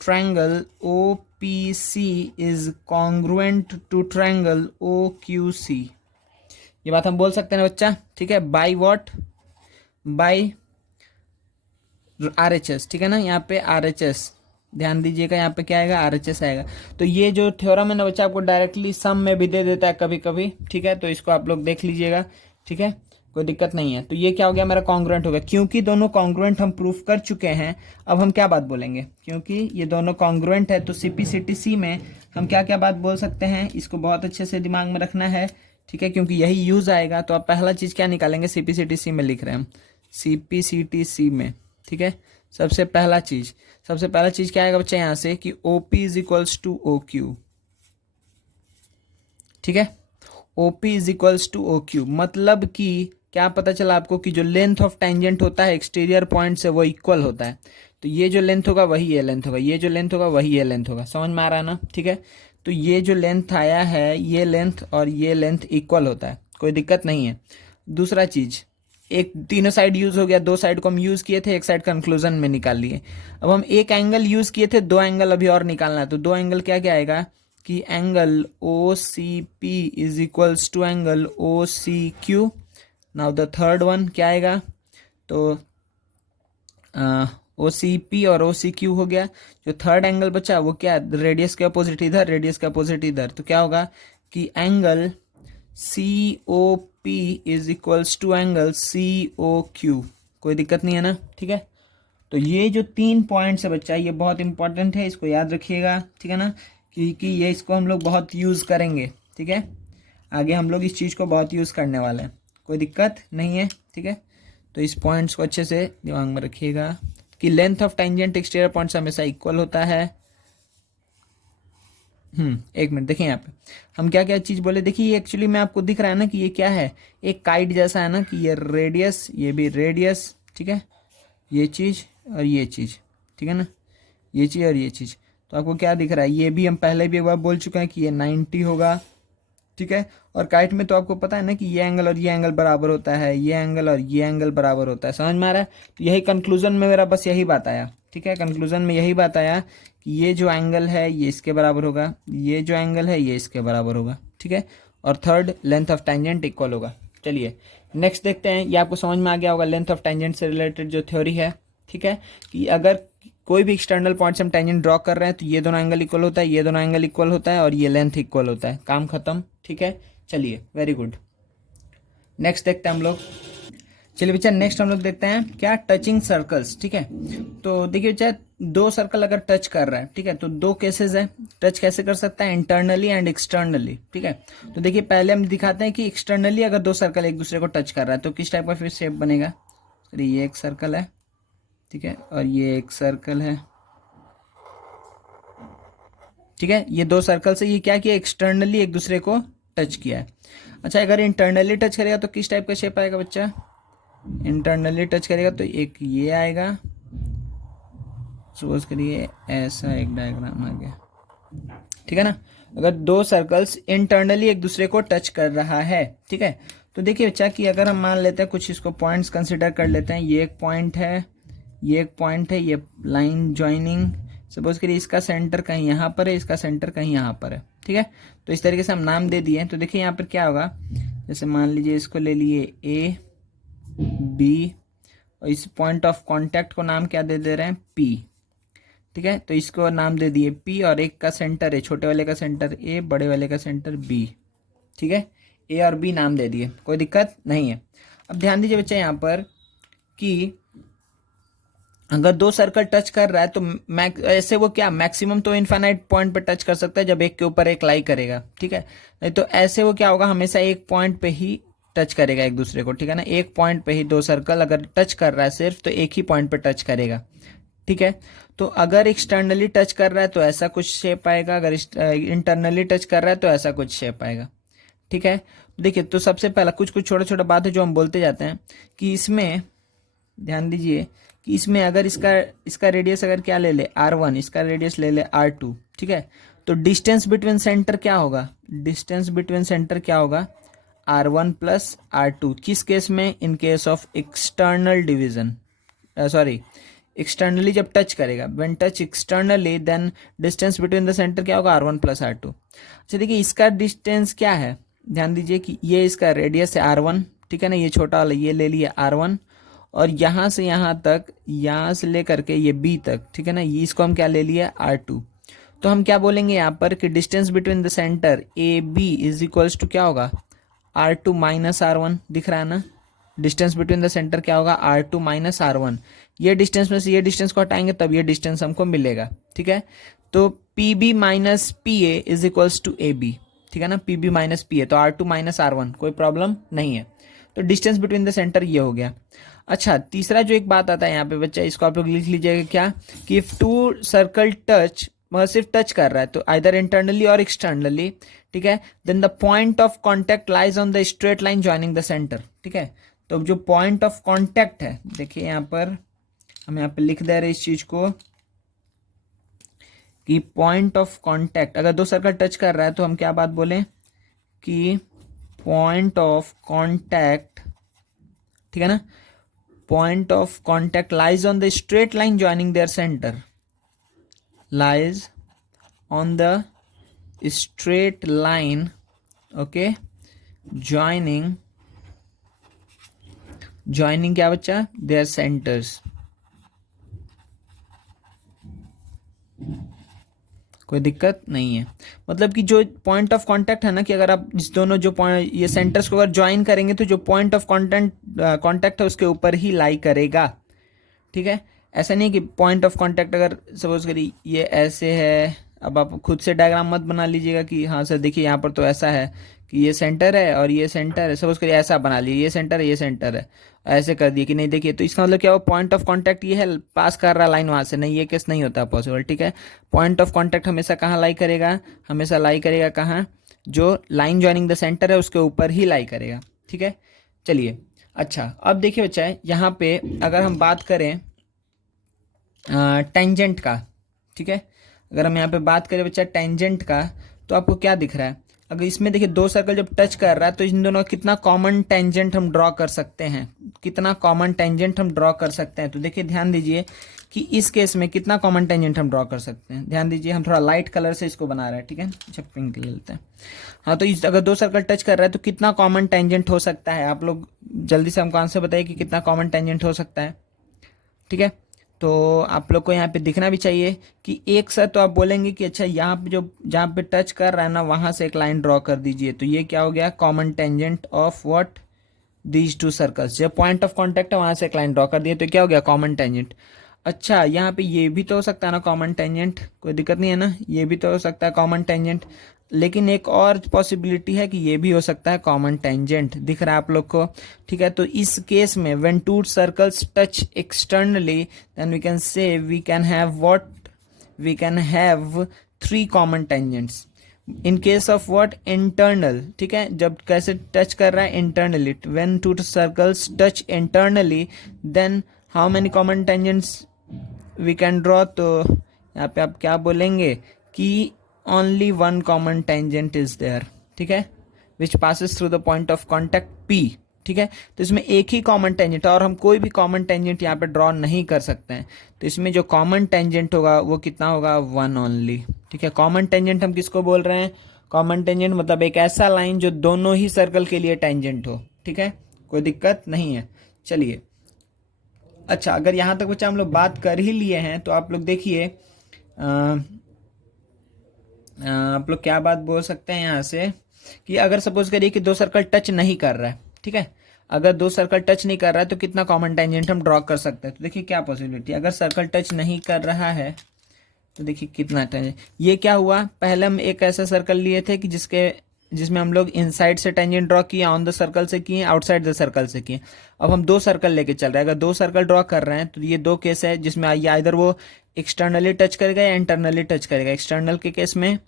triangle OPC is congruent to triangle OQC, ये बात हम बोल सकते हैं ना बच्चा, ठीक है, बाई व्हाट, बाई RHS, ठीक है ना, यहाँ पे RHS ध्यान दीजिएगा, यहाँ पे क्या आएगा, RHS आएगा। तो ये जो थ्योरम है ना बच्चा, आपको डायरेक्टली सम में भी दे देता है कभी कभी, ठीक है, तो इसको आप लोग देख लीजिएगा, ठीक है, कोई दिक्कत नहीं है। तो ये क्या हो गया, मेरा कॉन्ग्रुएंट हो गया, क्योंकि दोनों कॉन्ग्रुएंट हम प्रूफ कर चुके हैं। अब हम क्या बात बोलेंगे, क्योंकि ये दोनों कॉन्ग्रुएंट है तो CPCTC में हम क्या क्या बात बोल सकते हैं, इसको बहुत अच्छे से दिमाग में रखना है, ठीक है, क्योंकि यही यूज आएगा। तो आप पहला चीज क्या निकालेंगे, CPCTC में लिख रहे हैं हम, CPCTC में, ठीक है, सबसे पहला चीज क्या आएगा बच्चा यहाँ से कि OP is equals to OQ, ठीक है, OP is equals to OQ, मतलब कि क्या पता चला आपको कि जो लेंथ ऑफ टेंजेंट होता है एक्सटीरियर पॉइंट से वो इक्वल होता है। तो ये जो लेंथ होगा वही ये लेंथ होगा, ये जो लेंथ होगा वही ये लेंथ होगा, समझ में आ रहा है ना, ठीक है। तो ये जो लेंथ आया है, ये लेंथ और ये लेंथ इक्वल होता है, कोई दिक्कत नहीं है। दूसरा चीज, एक तीनों साइड यूज हो गया, दो साइड को हम यूज किए थे, एक साइड कंक्लूजन में निकाल लिए। अब हम एक एंगल यूज किए थे, दो एंगल अभी और निकालना है। तो दो एंगल क्या क्या आएगा कि angle OCP is equals to angle OCQ। Now the third one क्या आएगा, तो OCP और OCQ हो गया। जो थर्ड एंगल बचा वो क्या, रेडियस के अपोजिट इधर, रेडियस के अपोजिट इधर, तो क्या होगा कि angle COP is equals to angle COQ, कोई दिक्कत नहीं है ना, ठीक है। तो ये जो 3 पॉइंट्स है बच्चा, ये बहुत इंपॉर्टेंट है, इसको याद रखिएगा, ठीक है ना, क्योंकि ये इसको हम लोग बहुत यूज़ करेंगे, ठीक है, आगे हम लोग इस चीज़ को बहुत यूज़ करने वाले हैं, कोई दिक्कत नहीं है, ठीक है। तो इस पॉइंट्स को अच्छे से दिमाग में रखिएगा कि length of tangent exterior points हमेशा इक्वल होता है। एक मिनट देखिए, यहाँ पे हम क्या क्या चीज़ बोले, देखिए ये एक्चुअली में आपको दिख रहा है ना कि ये क्या है, एक काइट जैसा है ना, कि ये रेडियस, ये भी रेडियस, ठीक है, ये चीज़ और ये चीज़, ठीक है ना, ये चीज़ और ये चीज़। तो आपको क्या दिख रहा है, ये भी हम पहले भी एक बार बोल चुके हैं कि ये 90 होगा, ठीक है। और काइट में तो आपको पता है ना कि ये एंगल और ये एंगल बराबर होता है, ये एंगल और ये एंगल बराबर होता है, समझ में आ रहा है। तो यही कंक्लूजन में मेरा बस यही बात आया, ठीक है, कंक्लूजन में यही बात आया कि ये जो एंगल है ये इसके बराबर होगा, ये जो एंगल है ये इसके बराबर होगा, ठीक है, और third length of tangent equal होगा। चलिए नेक्स्ट देखते हैं, ये आपको समझ में आ गया होगा लेंथ ऑफ टेंजेंट से रिलेटेड जो थ्योरी है, ठीक है, कि अगर कोई भी एक्सटर्नल पॉइंट से हम टेंजेंट ड्रॉ कर रहे हैं तो ये दोनों एंगल इक्वल होता है, ये दोनों एंगल इक्वल होता है और ये लेंथ इक्वल होता है, काम खत्म, ठीक है। चलिए वेरी गुड, नेक्स्ट देखते हैं हम लोग। चलिए बच्चा नेक्स्ट हम लोग देखते हैं क्या, टचिंग सर्कल्स, ठीक है। तो देखिए बच्चा, दो सर्कल अगर टच कर रहा है, ठीक है, तो दो केसेस है, टच कैसे कर सकता है, इंटरनली एंड एक्सटर्नली, ठीक है। तो देखिए पहले हम दिखाते हैं कि एक्सटर्नली अगर दो सर्कल एक दूसरे को टच कर रहा है तो किस टाइप का फिर शेप बनेगा। चलिए ये एक सर्कल है, ठीक है, और ये एक सर्कल है, ठीक है, ये दो सर्कल से ये क्या किया, एक्सटर्नली एक दूसरे को टच किया है। अच्छा, अगर इंटरनली टच करेगा तो किस टाइप का शेप आएगा बच्चा, इंटरनली टच करेगा तो एक ये आएगा, सपोज करिए ऐसा एक डायग्राम आ गया, ठीक है ना। अगर दो सर्कल्स इंटरनली एक दूसरे को टच कर रहा है, ठीक है, तो देखिए बच्चा कि अगर हम मान लेते हैं कुछ इसको पॉइंट्स कंसिडर कर लेते हैं, ये एक पॉइंट है, ये एक पॉइंट है, ये लाइन ज्वाइनिंग, सपोज करिए इसका सेंटर कहीं यहाँ पर है, इसका सेंटर कहीं यहाँ पर है, ठीक है। तो इस तरीके से हम नाम दे दिए। तो देखिए यहाँ पर क्या होगा, जैसे मान लीजिए इसको ले लिए ए बी, और इस पॉइंट ऑफ कॉन्टैक्ट को नाम क्या दे दे रहे हैं, पी, ठीक है। तो इसको नाम दे दिए पी, और एक का सेंटर है, छोटे वाले का सेंटर ए, बड़े वाले का सेंटर बी, ठीक है। ए और बी नाम दे दिए, कोई दिक्कत नहीं है। अब ध्यान दीजिए बच्चे यहाँ पर कि अगर दो सर्कल टच कर रहा है तो ऐसे वो क्या मैक्सिमम तो इनफाइनाइट पॉइंट पे टच कर सकता है जब एक के ऊपर एक लाई करेगा, ठीक है। नहीं तो ऐसे वो क्या होगा, हमेशा एक पॉइंट पे ही टच करेगा एक दूसरे को, ठीक है ना। एक पॉइंट पे ही दो सर्कल अगर टच कर रहा है सिर्फ, तो एक ही पॉइंट पे टच करेगा, ठीक है। तो अगर एक्सटर्नली टच कर रहा है तो ऐसा कुछ शेप आएगा, अगर इंटरनली टच कर रहा है तो ऐसा कुछ शेप आएगा, ठीक है। देखिए तो सबसे पहला कुछ कुछ छोटा छोटा बात है जो हम बोलते जाते हैं कि इसमें ध्यान दीजिए कि इसमें अगर इसका रेडियस अगर क्या ले ले r1, इसका रेडियस ले ले r2, ठीक है। तो डिस्टेंस बिटवीन सेंटर क्या होगा, डिस्टेंस बिटवीन सेंटर क्या होगा, r1 प्लस r2। किस केस में, in case of external division, sorry externally जब टच करेगा, when touch externally then distance between the centre क्या होगा, r1 प्लस r2। अच्छा देखिए इसका डिस्टेंस क्या है, ध्यान दीजिए कि ये इसका रेडियस है r1, ठीक है ना, ये छोटा वाला ये ले लिया r1, और यहाँ से यहाँ तक, यहाँ से लेकर के ये b तक, ठीक है ना, ये इसको हम क्या ले लिया r2। तो हम क्या बोलेंगे यहाँ पर कि distance between the centre A B is equals to क्या होगा, r2 माइनस r1, दिख रहा है ना। डिस्टेंस बिटवीन द सेंटर क्या होगा, r2 माइनस r1। ये डिस्टेंस में से ये डिस्टेंस को हटाएंगे तब ये डिस्टेंस हमको मिलेगा, ठीक है। तो P B minus P A is equals to A B, ठीक है ना, P B minus P A, तो r2 माइनस r1, कोई प्रॉब्लम नहीं है। तो डिस्टेंस बिटवीन द सेंटर ये हो गया। अच्छा तीसरा जो एक बात आता है यहाँ पे बच्चा, इसको आप लोग लिख लीजिएगा क्या, कि इफ टू सर्कल टच, मगर सिर्फ टच कर रहा है तो आइदर इंटरनली और एक्सटर्नली, ठीक है, then the point of contact lies on the straight line joining the centre, ठीक है। तो जो पॉइंट ऑफ कॉन्टैक्ट है, देखिए यहाँ पर हम यहाँ पे लिख दे रहे इस चीज को कि पॉइंट ऑफ कॉन्टैक्ट, अगर दो सर्कल टच कर रहा है तो हम क्या बात बोलें कि पॉइंट ऑफ कॉन्टैक्ट, ठीक है ना, point of contact lies on the straight line joining there centre, lies on the straight line, okay, joining क्या बच्चा, देयर सेंटर्स। कोई दिक्कत नहीं है, मतलब कि जो पॉइंट ऑफ कांटेक्ट है ना, कि अगर आप इस दोनों जो पॉइंट ये सेंटर्स को अगर ज्वाइन करेंगे तो जो पॉइंट ऑफ कांटेक्ट है उसके ऊपर ही लाई करेगा, ठीक है। ऐसा नहीं कि पॉइंट ऑफ कांटेक्ट अगर सपोज करिए ये ऐसे है, अब आप खुद से डायग्राम मत बना लीजिएगा कि हाँ सर देखिए यहाँ पर तो ऐसा है कि ये सेंटर है और ये सेंटर है, सपोज करिए ऐसा बना लीजिए, ये सेंटर है ये सेंटर है, ऐसे कर दिए कि नहीं देखिए, तो इसका मतलब क्या हो, पॉइंट ऑफ कांटेक्ट ये है, पास कर रहा लाइन वहाँ से, नहीं ये केस नहीं होता पॉसिबल, ठीक है। पॉइंट ऑफ कांटेक्ट हमेशा कहाँ लाई करेगा, हमेशा लाई करेगा कहाँ, जो लाइन ज्वाइनिंग द सेंटर है उसके ऊपर ही लाई करेगा, ठीक है। चलिए अच्छा अब देखिए बच्चा यहाँ पे अगर हम बात करें टेंजेंट का, ठीक है, अगर हम यहाँ पे बात करें बच्चा टेंजेंट का, तो आपको क्या दिख रहा है, अगर इसमें देखिए दो सर्कल जब टच कर रहा है तो इन दोनों कितना कॉमन टेंजेंट हम ड्रॉ कर सकते हैं, कितना कॉमन टेंजेंट हम ड्रॉ कर सकते हैं। तो देखिए ध्यान दीजिए कि इस केस में कितना कॉमन टेंजेंट हम ड्रॉ कर सकते हैं, ध्यान दीजिए हम थोड़ा लाइट कलर से इसको बना रहे हैं, ठीक है, अच्छा पिंक ले लेते हैं। हाँ तो अगर दो सर्कल टच कर रहा है तो कितना कॉमन टेंजेंट हो सकता है, आप लोग जल्दी से हमको आंसर बताइए कि कितना कॉमन टेंजेंट हो सकता है, ठीक है। तो आप लोग को यहाँ पे दिखना भी चाहिए कि एक सर तो आप बोलेंगे कि अच्छा यहाँ पे जो जहाँ पे टच कर रहा है ना वहाँ से एक लाइन ड्रॉ कर दीजिए, तो ये क्या हो गया, common tangent of what, these two circles, जो पॉइंट ऑफ कांटेक्ट है वहाँ से एक लाइन ड्रॉ कर दिए तो क्या हो गया, कॉमन टेंजेंट। अच्छा यहाँ पे ये भी तो हो सकता है ना कॉमन टेंजेंट, कोई दिक्कत नहीं है ना, ये भी तो हो सकता है कॉमन टेंजेंट, लेकिन एक और पॉसिबिलिटी है कि ये भी हो सकता है कॉमन टेंजेंट, दिख रहा है आप लोग को, ठीक है। तो इस केस में when two circles touch externally then we can say we can have what, we can have 3 common tangents, in case of what, internal, ठीक है, जब कैसे टच कर रहा है internally, when two circles touch internally then how many common tangents we can draw. तो यहाँ पे आप क्या बोलेंगे कि only one common tangent is there, ठीक है, which passes through the point of contact P, ठीक है। तो इसमें एक ही कॉमन टेंजेंट है और हम कोई भी कॉमन टेंजेंट यहाँ पे ड्रॉ नहीं कर सकते हैं। तो इसमें जो कॉमन टेंजेंट होगा वो कितना होगा, वन ओनली, ठीक है। कॉमन टेंजेंट हम किसको बोल रहे हैं, कॉमन टेंजेंट मतलब एक ऐसा लाइन जो दोनों ही सर्कल के लिए टेंजेंट हो, ठीक है, कोई दिक्कत नहीं है। चलिए, अच्छा, अगर यहाँ तक बच्चा हम लोग बात कर ही लिए हैं तो आप लोग देखिए, आप लोग क्या बात बोल सकते हैं यहाँ से कि अगर सपोज करिए कि दो सर्कल टच नहीं कर रहा है, ठीक है, अगर दो सर्कल टच नहीं कर रहा है तो कितना कॉमन टेंजेंट हम ड्रॉ कर सकते हैं। तो देखिए क्या पॉसिबिलिटी, अगर सर्कल टच नहीं कर रहा है तो देखिए कितना टेंजेंट, ये क्या हुआ, पहले हम एक ऐसा सर्कल लिए थे कि जिसमें हम लोग इनसाइड से टेंजेंट ड्रॉ किए, ऑन द सर्कल से किए, आउटसाइड द सर्कल से किए। अब हम दो सर्कल लेके चल रहे हैं, अगर दो सर्कल ड्रॉ कर रहे हैं तो ये दो केस है जिसमें या इधर वो एक्सटर्नली टच करेगा या इंटरनली टच करेगा। एक्सटर्नल के केस में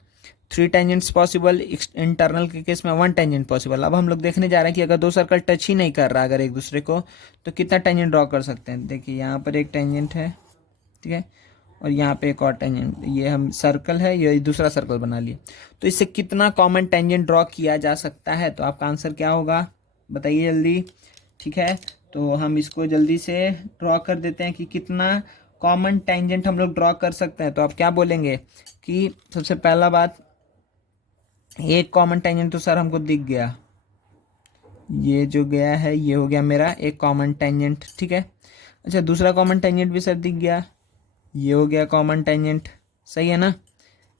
3 टेंजेंट्स पॉसिबल, इंटरनल के केस में 1 टेंजेंट पॉसिबल। अब हम लोग देखने जा रहे हैं कि अगर दो सर्कल टच ही नहीं कर रहा अगर एक दूसरे को तो कितना टेंजेंट ड्रॉ कर सकते हैं। देखिए यहाँ पर एक टेंजेंट है, ठीक है, और यहाँ पे एक और टेंजेंट, ये हम सर्कल है, ये दूसरा सर्कल बना लिए। तो इससे कितना कॉमन टेंजेंट ड्रॉ किया जा सकता है, तो आपका आंसर क्या होगा बताइए जल्दी, ठीक है। तो हम इसको जल्दी से ड्रॉ कर देते हैं कि कितना कॉमन टेंजेंट हम लोग ड्रॉ कर सकते हैं। तो आप क्या बोलेंगे कि सबसे पहला बात, एक कॉमन टेंजेंट तो सर हमको दिख गया, ये जो गया है ये हो गया मेरा एक कॉमन टेंजेंट, ठीक है। अच्छा, दूसरा कॉमन टेंजेंट भी सर दिख गया, ये हो गया कॉमन टेंजेंट, सही है ना,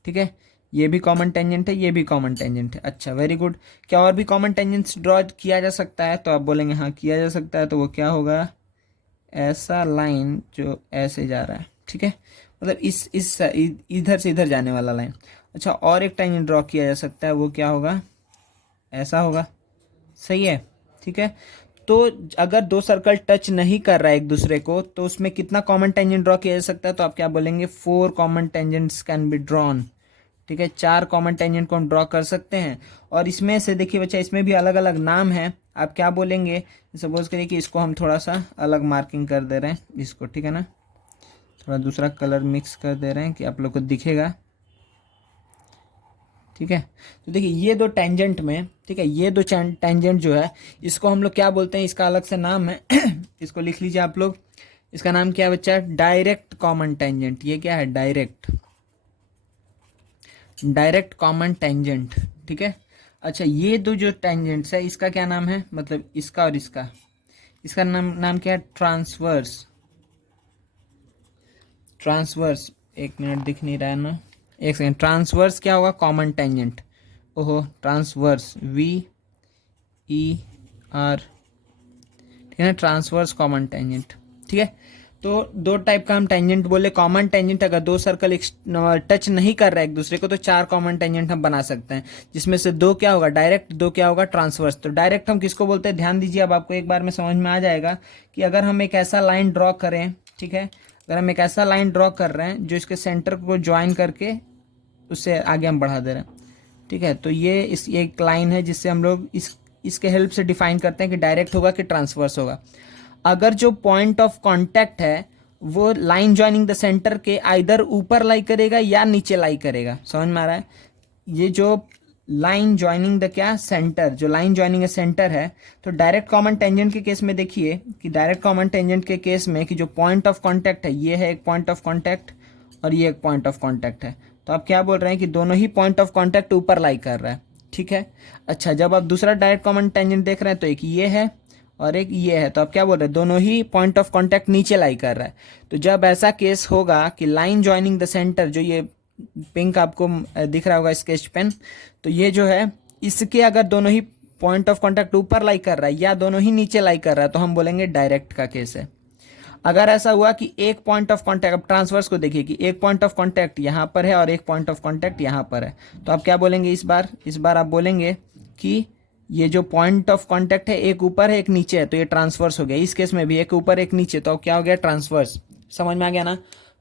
ठीक है, ये भी कॉमन टेंजेंट है, ये भी कॉमन टेंजेंट है। अच्छा, वेरी गुड। क्या और भी कॉमन टेंजेंट्स ड्रॉ किया जा सकता है, तो आप बोलेंगे हाँ किया जा सकता है। तो वो क्या होगा, ऐसा लाइन जो ऐसे जा रहा है, ठीक है, मतलब इस इधर से इधर जाने वाला लाइन। अच्छा, और एक टेंजेंट ड्रॉ किया जा सकता है, वो क्या होगा, ऐसा होगा, सही है, ठीक है। तो अगर दो सर्कल टच नहीं कर रहा है एक दूसरे को तो उसमें कितना कॉमन टेंजेंट ड्रॉ किया जा सकता है, तो आप क्या बोलेंगे, 4 common tangents can be drawn, ठीक है, 4 कॉमन टेंजेंट को हम ड्रॉ कर सकते हैं। और इसमें से देखिए बच्चा, इसमें भी अलग अलग नाम है, आप क्या बोलेंगे, सपोज करिए कि इसको हम थोड़ा सा अलग मार्किंग कर दे रहे हैं इसको, ठीक है ना, थोड़ा दूसरा कलर मिक्स कर दे रहे हैं कि आप लोग को दिखेगा, ठीक है। तो देखिए ये दो टेंजेंट में, ठीक है, ये दो टेंजेंट जो है इसको हम लोग क्या बोलते हैं, इसका अलग से नाम है इसको लिख लीजिए आप लोग, इसका नाम क्या है बच्चा, डायरेक्ट कॉमन टेंजेंट। ये क्या है, डायरेक्ट कॉमन टेंजेंट, ठीक है। अच्छा, ये दो जो टेंजेंट्स है इसका क्या नाम है, मतलब इसका और इसका नाम क्या है, ट्रांसवर्स। एक मिनट, दिख नहीं रहा है ना, एक सेकेंड, ट्रांसवर्स क्या होगा, कॉमन टेंजेंट, ओहो, ट्रांसवर्स, VER, ठीक है ना, ट्रांसवर्स कॉमन टेंजेंट, ठीक है। तो दो टाइप का हम टेंजेंट बोले, कॉमन टेंजेंट अगर दो सर्कल टच नहीं कर रहा है एक दूसरे को तो 4 कॉमन टेंजेंट हम बना सकते हैं, जिसमें से 2 क्या होगा डायरेक्ट, 2 क्या होगा ट्रांसवर्स। तो डायरेक्ट हम किसको बोलते हैं, ध्यान दीजिए, अब आपको एक बार में समझ में आ जाएगा कि अगर हम एक ऐसा लाइन ड्रॉ करें, ठीक है, अगर हम एक ऐसा लाइन ड्रॉ कर रहे हैं जो इसके सेंटर को ज्वाइन करके उससे आगे हम बढ़ा दे रहे हैं, ठीक है, तो ये एक लाइन है जिससे हम लोग इसके हेल्प से डिफाइन करते हैं कि डायरेक्ट होगा कि ट्रांसवर्स होगा। अगर जो पॉइंट ऑफ कांटेक्ट है वो लाइन ज्वाइनिंग द सेंटर के आइदर ऊपर लाई करेगा या नीचे लाई करेगा, समझ में आ रहा है। ये जो लाइन ज्वाइनिंग द क्या सेंटर, जो लाइन ज्वाइनिंग ए सेंटर है, तो डायरेक्ट कॉमन टेंजेंट के केस में देखिए कि डायरेक्ट कॉमन टेंजेंट के केस में कि जो पॉइंट ऑफ कांटेक्ट है, ये है एक पॉइंट ऑफ कांटेक्ट और ये एक पॉइंट ऑफ कांटेक्ट है, तो आप क्या बोल रहे हैं कि दोनों ही पॉइंट ऑफ कांटेक्ट ऊपर लाई कर रहा है, ठीक है। अच्छा, जब आप दूसरा डायरेक्ट कॉमन टेंजेंट देख रहे हैं तो एक ये है और एक ये है, तो आप क्या बोल रहे हैं, दोनों ही पॉइंट ऑफ कांटेक्ट नीचे लाई कर रहा है। तो जब ऐसा केस होगा कि लाइन ज्वाइनिंग द सेंटर, जो ये पिंक आपको दिख रहा होगा स्केच पेन, तो ये जो है इसके अगर दोनों ही पॉइंट ऑफ कांटेक्ट ऊपर लाई कर रहा है या दोनों ही नीचे लाई कर रहा है तो हम बोलेंगे डायरेक्ट का केस है। अगर ऐसा हुआ कि एक पॉइंट ऑफ कांटेक्ट, अब ट्रांसवर्स को देखिए कि एक पॉइंट ऑफ कांटेक्ट यहाँ पर है और एक पॉइंट ऑफ कांटेक्ट यहाँ पर है, तो आप क्या बोलेंगे, इस बार आप बोलेंगे कि ये जो पॉइंट ऑफ कांटेक्ट है एक ऊपर है एक नीचे है, तो ये ट्रांसवर्स हो गया। इस केस में भी एक ऊपर एक नीचे, तो क्या हो गया, ट्रांसवर्स। समझ में आ गया ना।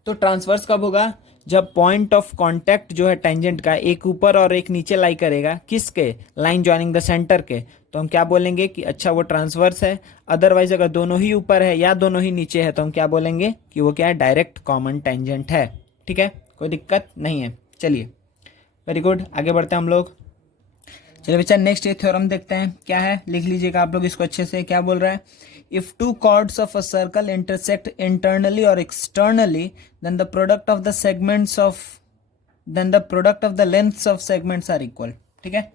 तो ट्रांसवर्स कब होगा, जब पॉइंट ऑफ कांटेक्ट जो है टेंजेंट का एक ऊपर और एक नीचे लाई करेगा, किसके, लाइन जॉइनिंग द सेंटर के, तो हम क्या बोलेंगे कि अच्छा वो ट्रांसवर्स है। अदरवाइज अगर दोनों ही ऊपर है या दोनों ही नीचे है तो हम क्या बोलेंगे कि वो क्या है, डायरेक्ट कॉमन टेंजेंट है। ठीक है, कोई दिक्कत नहीं है। चलिए वेरी गुड, आगे बढ़ते हैं हम लोग। चलिए बच्चा नेक्स्ट ये थ्योरम देखते हैं क्या है, लिख लीजिएगा आप लोग इसको अच्छे से। क्या बोल रहा है, if two chords of a circle intersect internally और externally then the product of the segments of the lengths of segments are equal. ठीक है,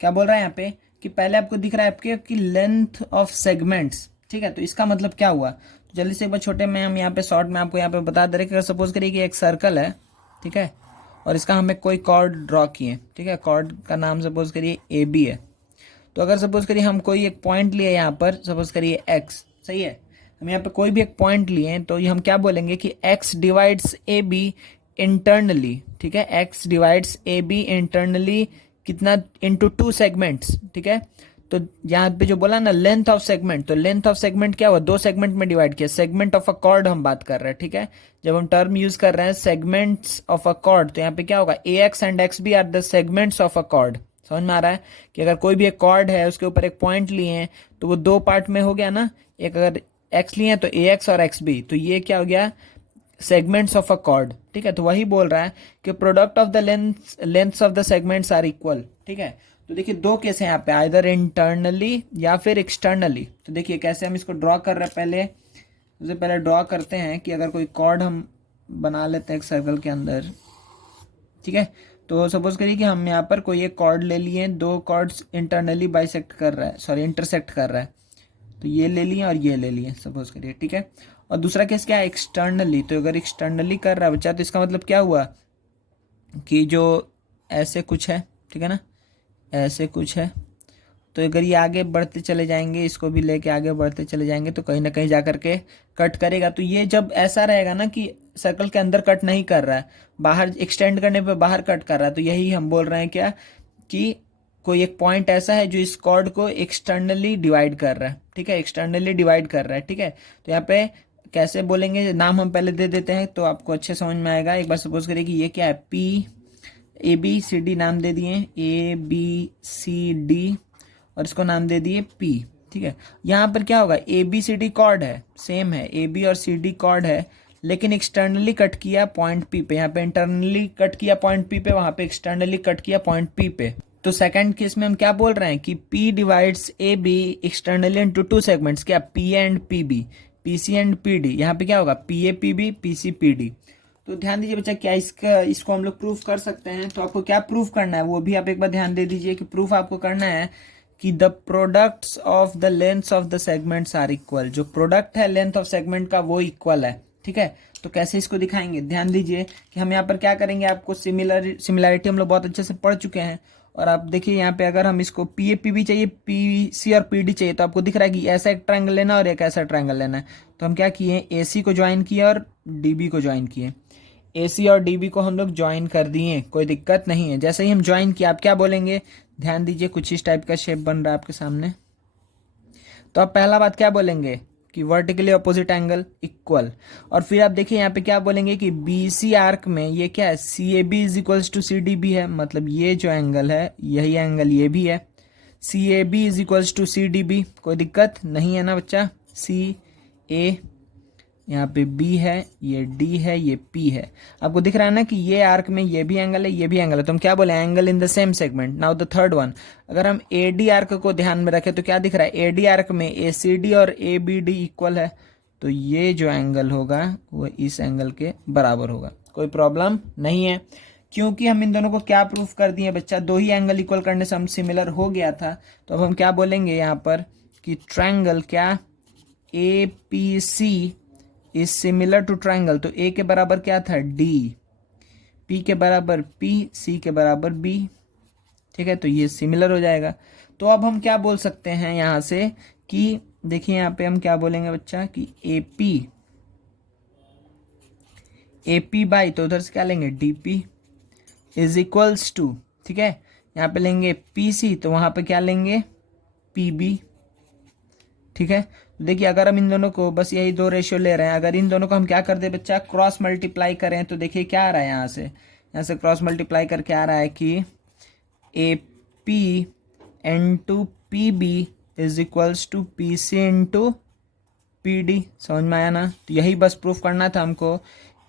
क्या बोल रहा है यहाँ पे कि पहले आपको दिख रहा है आपके कि लेंथ ऑफ सेगमेंट्स। ठीक है, तो इसका मतलब क्या हुआ, तो जल्दी से एक बार छोटे में हम यहाँ पे शॉर्ट में आपको यहाँ पे बता दे रहे कि सपोज करिए कि एक सर्कल है, ठीक है, और इसका हमें कोई कॉर्ड ड्रॉ किए। ठीक है, कॉर्ड का नाम सपोज करिए ए बी है। तो अगर सपोज करिए हम कोई एक पॉइंट लिए यहाँ पर, सपोज करिए एक्स, सही है, हम यहाँ पे कोई भी एक पॉइंट लिए तो ये हम क्या बोलेंगे कि X divides A B internally. ठीक है, X divides A B internally कितना, इनटू टू सेगमेंट्स। ठीक है, तो यहाँ पे जो बोला ना लेंथ ऑफ सेगमेंट, तो लेंथ ऑफ सेगमेंट क्या हुआ, दो सेगमेंट में डिवाइड किया, सेगमेंट ऑफ अ कॉर्ड हम बात कर रहे हैं। ठीक है, जब हम टर्म यूज कर रहे हैं सेगमेंट्स ऑफ अ कॉर्ड, तो यहाँ पे क्या होगा, A X and X B are the segments of a chord. समझ में आ रहा है कि अगर कोई भी एक कॉर्ड है उसके ऊपर एक पॉइंट लिए हैं तो वो दो पार्ट में हो गया ना, एक अगर एक्स लिए हैं तो ए एक्स और एक्स बी, तो ये क्या हो गया, सेगमेंट्स ऑफ अ कॉर्ड। ठीक है, तो वही बोल रहा है कि product of the lengths of the segments are equal. ठीक है, तो देखिए दो केस हैं यहाँ पे, आइदर इंटरनली या फिर एक्सटर्नली। तो देखिए कैसे हम इसको ड्रॉ कर रहे हैं, पहले सबसे पहले ड्रॉ करते हैं कि अगर कोई कॉर्ड हम बना लेते हैं एक सर्कल के अंदर। ठीक है, तो सपोज करिए कि हम यहाँ पर कोई एक कॉर्ड ले लिए, दो कॉर्ड्स इंटरनली बाइसेक्ट कर रहा है, सॉरी इंटरसेक्ट कर रहा है, तो ये ले लिए और ये ले लिए सपोज करिए। ठीक है, और दूसरा केस क्या है, एक्सटर्नली। तो अगर एक्सटर्नली कर रहा है बच्चा तो इसका मतलब क्या हुआ कि जो ऐसे कुछ है, ठीक है ना, ऐसे कुछ है, तो अगर ये आगे बढ़ते चले जाएंगे, इसको भी लेके आगे बढ़ते चले जाएंगे तो कहीं ना कहीं जा करके कट करेगा। तो ये जब ऐसा रहेगा ना कि सर्कल के अंदर कट नहीं कर रहा है, बाहर एक्सटेंड करने पे बाहर कट कर रहा है, तो यही हम बोल रहे हैं क्या कि कोई एक पॉइंट ऐसा है जो इस कॉर्ड को एक्सटर्नली डिवाइड कर रहा है। ठीक है, एक्सटर्नली डिवाइड कर रहा है। ठीक है, तो यहाँ पे कैसे बोलेंगे, नाम हम पहले दे देते हैं तो आपको अच्छे समझ में आएगा। एक बार सपोज करिए कि ये क्या है, P A B C D नाम दे दिए, ए बी सी डी, और इसको नाम दे दिए पी। ठीक है, यहाँ पर क्या होगा, A B C D chord है, सेम है, ए बी और सी डी कॉर्ड है, लेकिन एक्सटर्नली कट किया पॉइंट पी पे। यहाँ पे इंटरनली कट किया पॉइंट पी पे, वहां पे एक्सटर्नली कट किया पॉइंट पी पे। तो सेकंड केस में हम क्या बोल रहे हैं कि P divides A B externally into two segments, क्या P and P B, P C and P D. यहाँ पे क्या होगा, P A P B P C P D. तो ध्यान दीजिए बच्चा, क्या इसको हम लोग प्रूफ कर सकते हैं। तो आपको क्या प्रूफ करना है वो भी आप एक बार ध्यान दे दीजिए कि प्रूफ आपको करना है कि the products of the lengths of the segments are equal. जो प्रोडक्ट है लेंथ ऑफ सेगमेंट का वो इक्वल है। ठीक है, तो कैसे इसको दिखाएंगे, ध्यान दीजिए कि हम यहाँ पर क्या करेंगे, आपको सिमिलरिटी हम लोग बहुत अच्छे से पढ़ चुके हैं। और आप देखिए यहाँ पे अगर हम इसको पी ए पी बी चाहिए, पी सी और पी डी चाहिए, तो आपको दिख रहा है कि ऐसा एक ट्रायंगल लेना है और एक ऐसा ट्रायंगल लेना है। तो हम क्या किए, ए सी को ज्वाइन किया और डी बी को ज्वाइन किए। ए सी और डी बी को हम लोग ज्वाइन कर दिए, कोई दिक्कत नहीं है। जैसे ही हम ज्वाइन किया आप क्या बोलेंगे, ध्यान दीजिए कुछ इस टाइप का शेप बन रहा है आपके सामने। तो आप पहला बात क्या बोलेंगे कि वर्टिकली अपोजिट एंगल इक्वल। और फिर आप देखिए यहाँ पे क्या बोलेंगे कि बी सी आर्क में ये क्या है, C A B is equals to C D B है, मतलब ये जो एंगल है यही एंगल ये भी है। C A B is equals to C D B, कोई दिक्कत नहीं है ना बच्चा। सी ए, यहाँ पे B है, ये D है, ये P है। आपको दिख रहा है ना कि ये आर्क में ये भी एंगल है, ये भी एंगल है, तो हम क्या बोले, angle in the same segment. Now the third one, अगर हम AD आर्क को ध्यान में रखें तो क्या दिख रहा है, AD आर्क में ACD और ABD इक्वल है, तो ये जो एंगल होगा वो इस एंगल के बराबर होगा। कोई प्रॉब्लम नहीं है, क्योंकि हम इन दोनों को क्या प्रूफ कर दिए बच्चा, दो ही एंगल इक्वल करने से हम सिमिलर हो गया था। तो अब हम क्या बोलेंगे यहाँ पर कि ट्रायंगल क्या, APC is similar to triangle. तो ए के बराबर क्या था, डी, पी के बराबर पी, सी के बराबर बी। ठीक है, तो ये सिमिलर हो जाएगा। तो अब हम क्या बोल सकते हैं यहाँ से कि देखिए यहाँ पे हम क्या बोलेंगे बच्चा कि ए पी बाई, तो उधर से क्या लेंगे, D P is equals to, ठीक है, यहाँ पे लेंगे पी सी, तो वहाँ पे क्या लेंगे, पी बी। ठीक है, देखिए अगर हम इन दोनों को बस यही दो रेशियो ले रहे हैं, अगर इन दोनों को हम क्या कर दे बच्चा, क्रॉस मल्टीप्लाई करें, तो देखिए क्या आ रहा है यहाँ से क्रॉस मल्टीप्लाई करके आ रहा है कि A P into P B is equals to P C into P D. समझ में आया ना? तो यही बस प्रूफ करना था हमको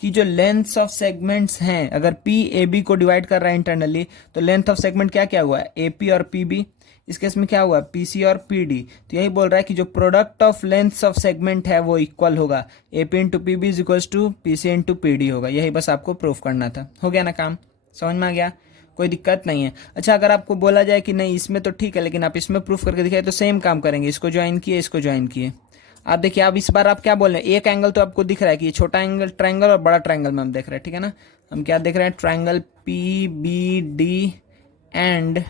कि जो लेंथ्स ऑफ सेगमेंट्स हैं, अगर पी ए बी को डिवाइड कर रहा है इंटरनली, तो लेंथ ऑफ सेगमेंट क्या क्या हुआ है, ए पी और पी बी। इस केस में क्या हुआ, पी सी और पी डी। तो यही बोल रहा है कि जो product of lengths of segment है वो इक्वल होगा, A P into P B is equals to P C into P D होगा। यही बस आपको प्रूफ करना था। हो गया ना काम? समझ में आ गया? कोई दिक्कत नहीं है। अच्छा, अगर आपको बोला जाए कि नहीं इसमें तो ठीक है लेकिन आप इसमें प्रूफ करके दिखाए, तो सेम काम करेंगे, इसको ज्वाइन किए, इसको ज्वाइन किए। आप देखिए, आप इस बार आप क्या बोल रहे हैं, एक एंगल तो आपको दिख रहा है कि ये छोटा एंगल ट्रायंगल और बड़ा ट्रायंगल में हम देख रहे हैं, ठीक है ना। हम क्या देख रहे हैं, triangle P B D and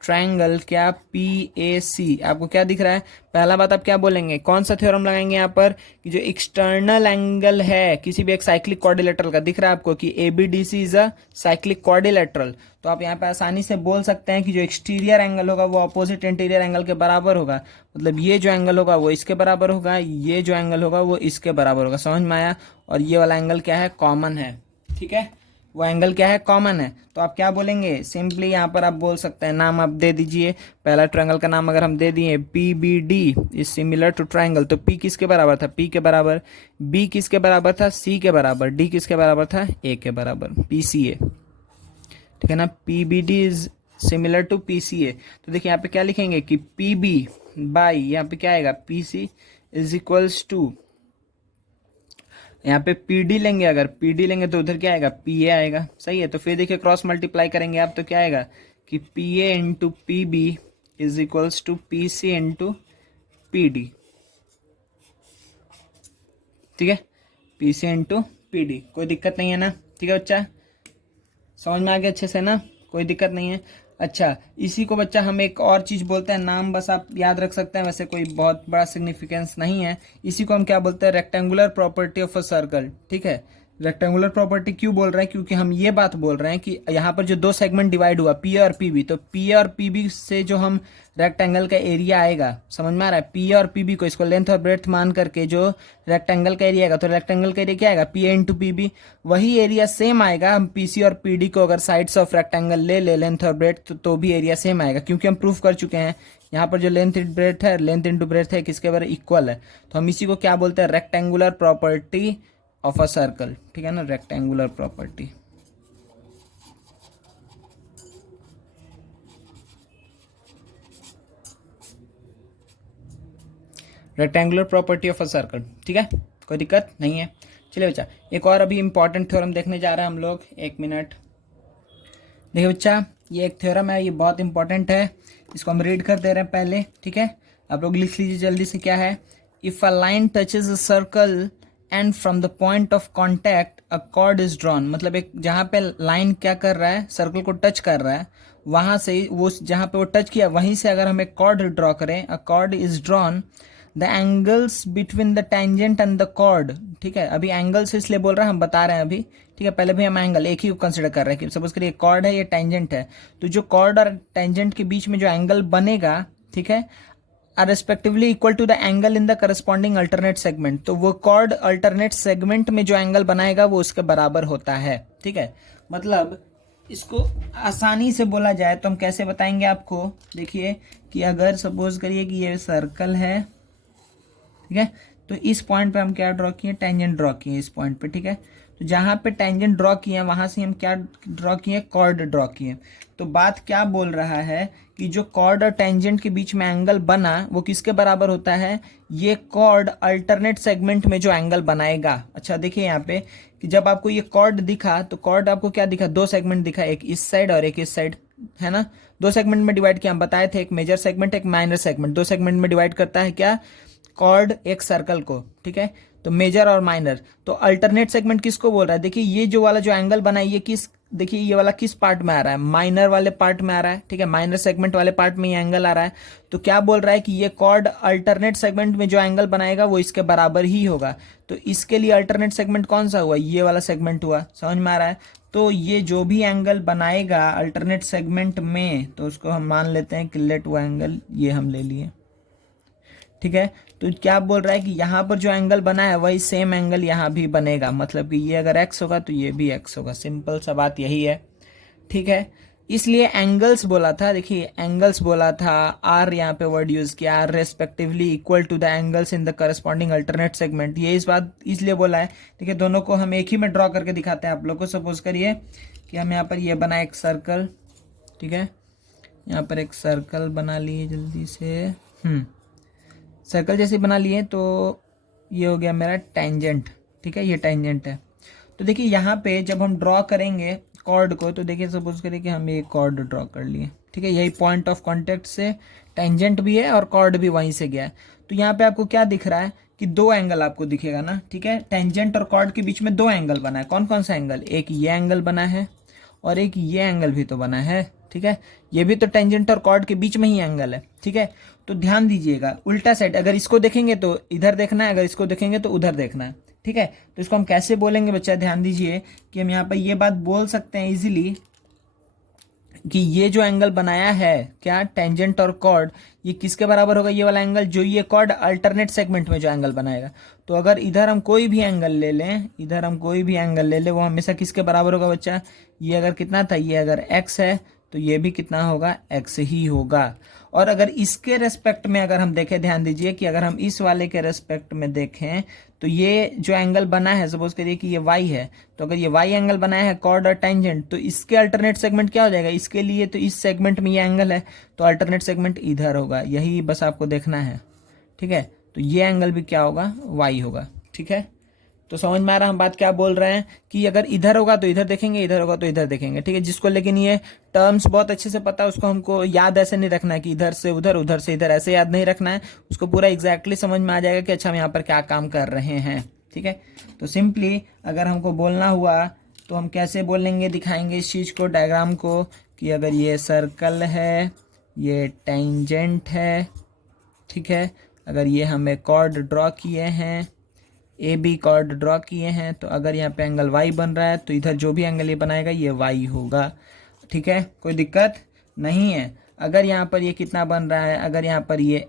triangle क्या पी ए सी। आपको क्या दिख रहा है? पहला बात आप क्या बोलेंगे, कौन सा थ्योरम लगाएंगे यहाँ पर, कि जो एक्सटर्नल एंगल है किसी भी एक साइक्लिक क्वाड्रिलेटरल का, दिख रहा है आपको कि A B D C is a cyclic quadrilateral, तो आप यहाँ पे आसानी से बोल सकते हैं कि जो एक्सटीरियर एंगल होगा वो अपोजिट इंटीरियर एंगल के बराबर होगा। मतलब ये जो एंगल होगा वो इसके बराबर होगा, ये जो एंगल होगा वो इसके बराबर होगा। समझ में आया? और ये वाला एंगल क्या है, कॉमन है, ठीक है, वो एंगल क्या है, कॉमन है। तो आप क्या बोलेंगे, सिंपली यहाँ पर आप बोल सकते हैं, नाम आप दे दीजिए। पहला ट्रायंगल का नाम अगर हम दे दिए P B D is similar to triangle, तो पी किसके बराबर था, पी के बराबर, बी किसके बराबर था, सी के बराबर, डी किसके बराबर था, ए के बराबर, पी सी ए, ठीक है ना। P B D is similar to P C A. तो देखिए यहाँ पे क्या लिखेंगे कि पी बी बाई यहाँ पे क्या आएगा, P C is equals to, यहाँ पे पी डी लेंगे, अगर पी डी लेंगे तो उधर क्या आएगा, पी ए आएगा। सही है। तो फिर देखिए क्रॉस मल्टीप्लाई करेंगे आप, तो क्या आएगा कि P A into P B is equals to P C into P D, ठीक है, P C into P D. कोई दिक्कत नहीं है ना? ठीक है बच्चा, समझ में आ गया अच्छे से ना? कोई दिक्कत नहीं है। अच्छा, इसी को बच्चा हम एक और चीज़ बोलते हैं, नाम बस आप याद रख सकते हैं, वैसे कोई बहुत बड़ा सिग्निफिकेंस नहीं है। इसी को हम क्या बोलते हैं, rectangular property of a circle, ठीक है। रेक्टेंगुलर प्रॉपर्टी क्यों बोल रहे हैं, क्योंकि हम ये बात बोल रहे हैं कि यहाँ पर जो दो सेगमेंट डिवाइड हुआ पी और पी बी, तो पी और पी बी से जो हम रेक्टेंगल का एरिया आएगा, समझ में आ रहा है, पी और पी बी को इसको लेंथ और ब्रेड्थ मान करके जो रेक्टेंगल का एरिया आएगा, तो रेक्टेंगल का एरिया क्या आएगा, P A into P B. वही एरिया सेम आएगा हम पी सी और पी डी को अगर साइड्स ऑफ रेक्टेंगल ले लेंथ और ब्रेड्थ, तो भी एरिया सेम आएगा, क्योंकि हम प्रूफ कर चुके हैं यहाँ पर जो लेंथ इंटू ब्रेड्थ है, लेंथ इंटू ब्रेड्थ है किसके बराबर, इक्वल है। तो हम इसी को क्या बोलते हैं, rectangular property of a circle, ठीक है ना, rectangular property. Rectangular property of a circle, ठीक है, कोई दिक्कत नहीं है। चलिए बच्चा, एक और अभी इंपॉर्टेंट थ्योरम देखने जा रहे हैं हम लोग, एक मिनट। देखिए बच्चा, ये एक थ्योरम है, ये बहुत इंपॉर्टेंट है, इसको हम रीड कर दे रहे हैं पहले, ठीक है। आप लोग लिख लीजिए जल्दी से, क्या है, if a line touches a circle and from the point of contact a chord is drawn. मतलब एक जहाँ पे लाइन क्या कर रहा है, सर्कल को टच कर रहा है, वहाँ से वो जहाँ पे वो टच किया वहीं से अगर हम एक कॉर्ड ड्रॉ करें, a chord is drawn, the angles between the tangent and the chord, ठीक है। अभी एंगल्स इसलिए बोल रहे हैं, हम बता रहे हैं अभी, ठीक है। पहले भी हम एंगल एक ही को कंसिडर कर रहे हैं कि सपोज करिए कॉर्ड है, ये टेंजेंट है, तो जो कॉर्ड और टेंजेंट के बीच में जो एंगल बनेगा, ठीक है, are respectively equal to the angle in the corresponding alternate segment. तो वो कॉर्ड अल्टरनेट सेगमेंट में जो एंगल बनाएगा वो उसके बराबर होता है, ठीक है। मतलब इसको आसानी से बोला जाए तो हम कैसे बताएंगे आपको, देखिए कि अगर सपोज करिए कि ये सर्कल है, ठीक है, तो इस पॉइंट पे हम क्या ड्रॉ किए, टेंजेंट ड्रॉ किए इस पॉइंट पे, ठीक है। तो जहाँ पे टेंजेंट ड्रॉ किए वहाँ से हम क्या ड्रॉ किए, कॉर्ड ड्रॉ किए। तो बात क्या बोल रहा है कि जो कॉर्ड और टेंजेंट के बीच में एंगल बना वो किसके बराबर होता है, ये कॉर्ड अल्टरनेट सेगमेंट में जो एंगल बनाएगा। अच्छा देखिए यहाँ पे कि जब आपको ये कॉर्ड दिखा तो कॉर्ड आपको क्या दिखा, दो सेगमेंट दिखा, एक इस साइड और एक इस साइड, है ना। दो सेगमेंट में डिवाइड किया, हम बताए थे, एक मेजर सेगमेंट एक माइनर सेगमेंट। दो सेगमेंट में डिवाइड करता है क्या, कॉर्ड एक सर्कल को, ठीक है। तो मेजर और माइनर, तो अल्टरनेट सेगमेंट किसको बोल रहा है, देखिए ये जो वाला जो एंगल बना है ये किस, देखिए ये वाला किस पार्ट में आ रहा है, माइनर वाले पार्ट में आ रहा है, ठीक है, माइनर सेगमेंट वाले पार्ट में ये एंगल आ रहा है। तो क्या बोल रहा है कि ये कॉर्ड अल्टरनेट सेगमेंट में जो एंगल बनाएगा वो इसके बराबर ही होगा। तो इसके लिए अल्टरनेट सेगमेंट कौन सा हुआ, ये वाला सेगमेंट हुआ, समझ में आ रहा है। तो ये जो भी एंगल बनाएगा अल्टरनेट सेगमेंट में, तो उसको हम मान लेते हैं कि लेट वो एंगल ये हम ले लिए, ठीक है। तो क्या बोल रहा है कि यहाँ पर जो एंगल बना है वही सेम एंगल यहाँ भी बनेगा, मतलब कि ये अगर एक्स होगा तो ये भी एक्स होगा। सिंपल सा बात यही है, ठीक है। इसलिए एंगल्स बोला था, देखिए एंगल्स बोला था, आर यहाँ पे वर्ड यूज किया, are respectively equal to the angles in the corresponding alternate segment. ये इस बात इसलिए बोला है, ठीक है। दोनों को हम एक ही में ड्रॉ करके दिखाते हैं आप लोग को। सपोज करिए कि हम यहाँ पर ये बना एक सर्कल, ठीक है। यहाँ पर एक सर्कल बना लिए जल्दी से, सर्कल जैसे बना लिए, तो ये हो गया मेरा टेंजेंट, ठीक है। ये टेंजेंट है। तो देखिए यहाँ पे जब हम ड्रॉ करेंगे कॉर्ड को, तो देखिए सपोज करिए कि हम ये कॉर्ड ड्रॉ कर लिए, ठीक है। यही पॉइंट ऑफ कांटेक्ट से टेंजेंट भी है और कॉर्ड भी वहीं से गया है। तो यहाँ पे आपको क्या दिख रहा है कि दो एंगल आपको दिखेगा ना, ठीक है। टेंजेंट और कॉर्ड के बीच में दो एंगल बना है। कौन कौन सा एंगल? एक ये एंगल बना है और एक ये एंगल भी तो बना है, ठीक है। ये भी तो टेंजेंट और कॉर्ड के बीच में ही एंगल है, ठीक है। तो ध्यान दीजिएगा, उल्टा साइड, अगर इसको देखेंगे तो इधर देखना है, अगर इसको देखेंगे तो उधर देखना है, ठीक है। तो इसको हम कैसे बोलेंगे बच्चा, ध्यान दीजिए कि हम यहाँ पर ये बात बोल सकते हैं इजीली कि ये जो एंगल बनाया है क्या, टेंजेंट और कॉर्ड, ये किसके बराबर होगा? ये वाला एंगल जो ये कॉर्ड अल्टरनेट सेगमेंट में जो एंगल बनाएगा। तो अगर इधर हम कोई भी एंगल ले लें, इधर हम कोई भी एंगल ले लें, वो हमेशा किसके बराबर होगा बच्चा? ये अगर कितना था, ये अगर x है तो ये भी कितना होगा? x ही होगा। और अगर इसके रेस्पेक्ट में अगर हम देखें, ध्यान दीजिए कि अगर हम इस वाले के रेस्पेक्ट में देखें तो ये जो एंगल बना है, सपोज करिए कि ये y है, तो अगर ये y एंगल बनाया है कॉर्ड और टेंजेंट, तो इसके अल्टरनेट सेगमेंट क्या हो जाएगा? इसके लिए तो इस सेगमेंट में ये एंगल है, तो अल्टरनेट सेगमेंट इधर होगा। यही बस आपको देखना है, ठीक है। तो ये एंगल भी क्या होगा? y होगा, ठीक है। तो समझ में आ रहा हम बात क्या बोल रहे हैं कि अगर इधर होगा तो इधर देखेंगे, इधर होगा तो इधर देखेंगे, ठीक है। जिसको लेकिन ये टर्म्स बहुत अच्छे से पता है, उसको हमको याद ऐसे नहीं रखना है कि इधर से उधर, उधर से इधर, ऐसे याद नहीं रखना है। उसको पूरा एग्जैक्टली समझ में आ जाएगा कि अच्छा हम यहाँ पर क्या काम कर रहे हैं, ठीक है। तो सिंपली अगर हमको बोलना हुआ तो हम कैसे बोलेंगे, दिखाएंगे इस चीज़ को, डायग्राम को, कि अगर ये सर्कल है, ये टेंजेंट है, ठीक है। अगर ये हमें कॉर्ड ड्रॉ किए हैं, ए बी कॉर्ड ड्रॉ किए हैं, तो अगर यहाँ पे एंगल वाई बन रहा है तो इधर जो भी एंगल ये बनाएगा ये वाई होगा, ठीक है। कोई दिक्कत नहीं है। अगर यहाँ पर ये कितना बन रहा है, अगर यहाँ पर ये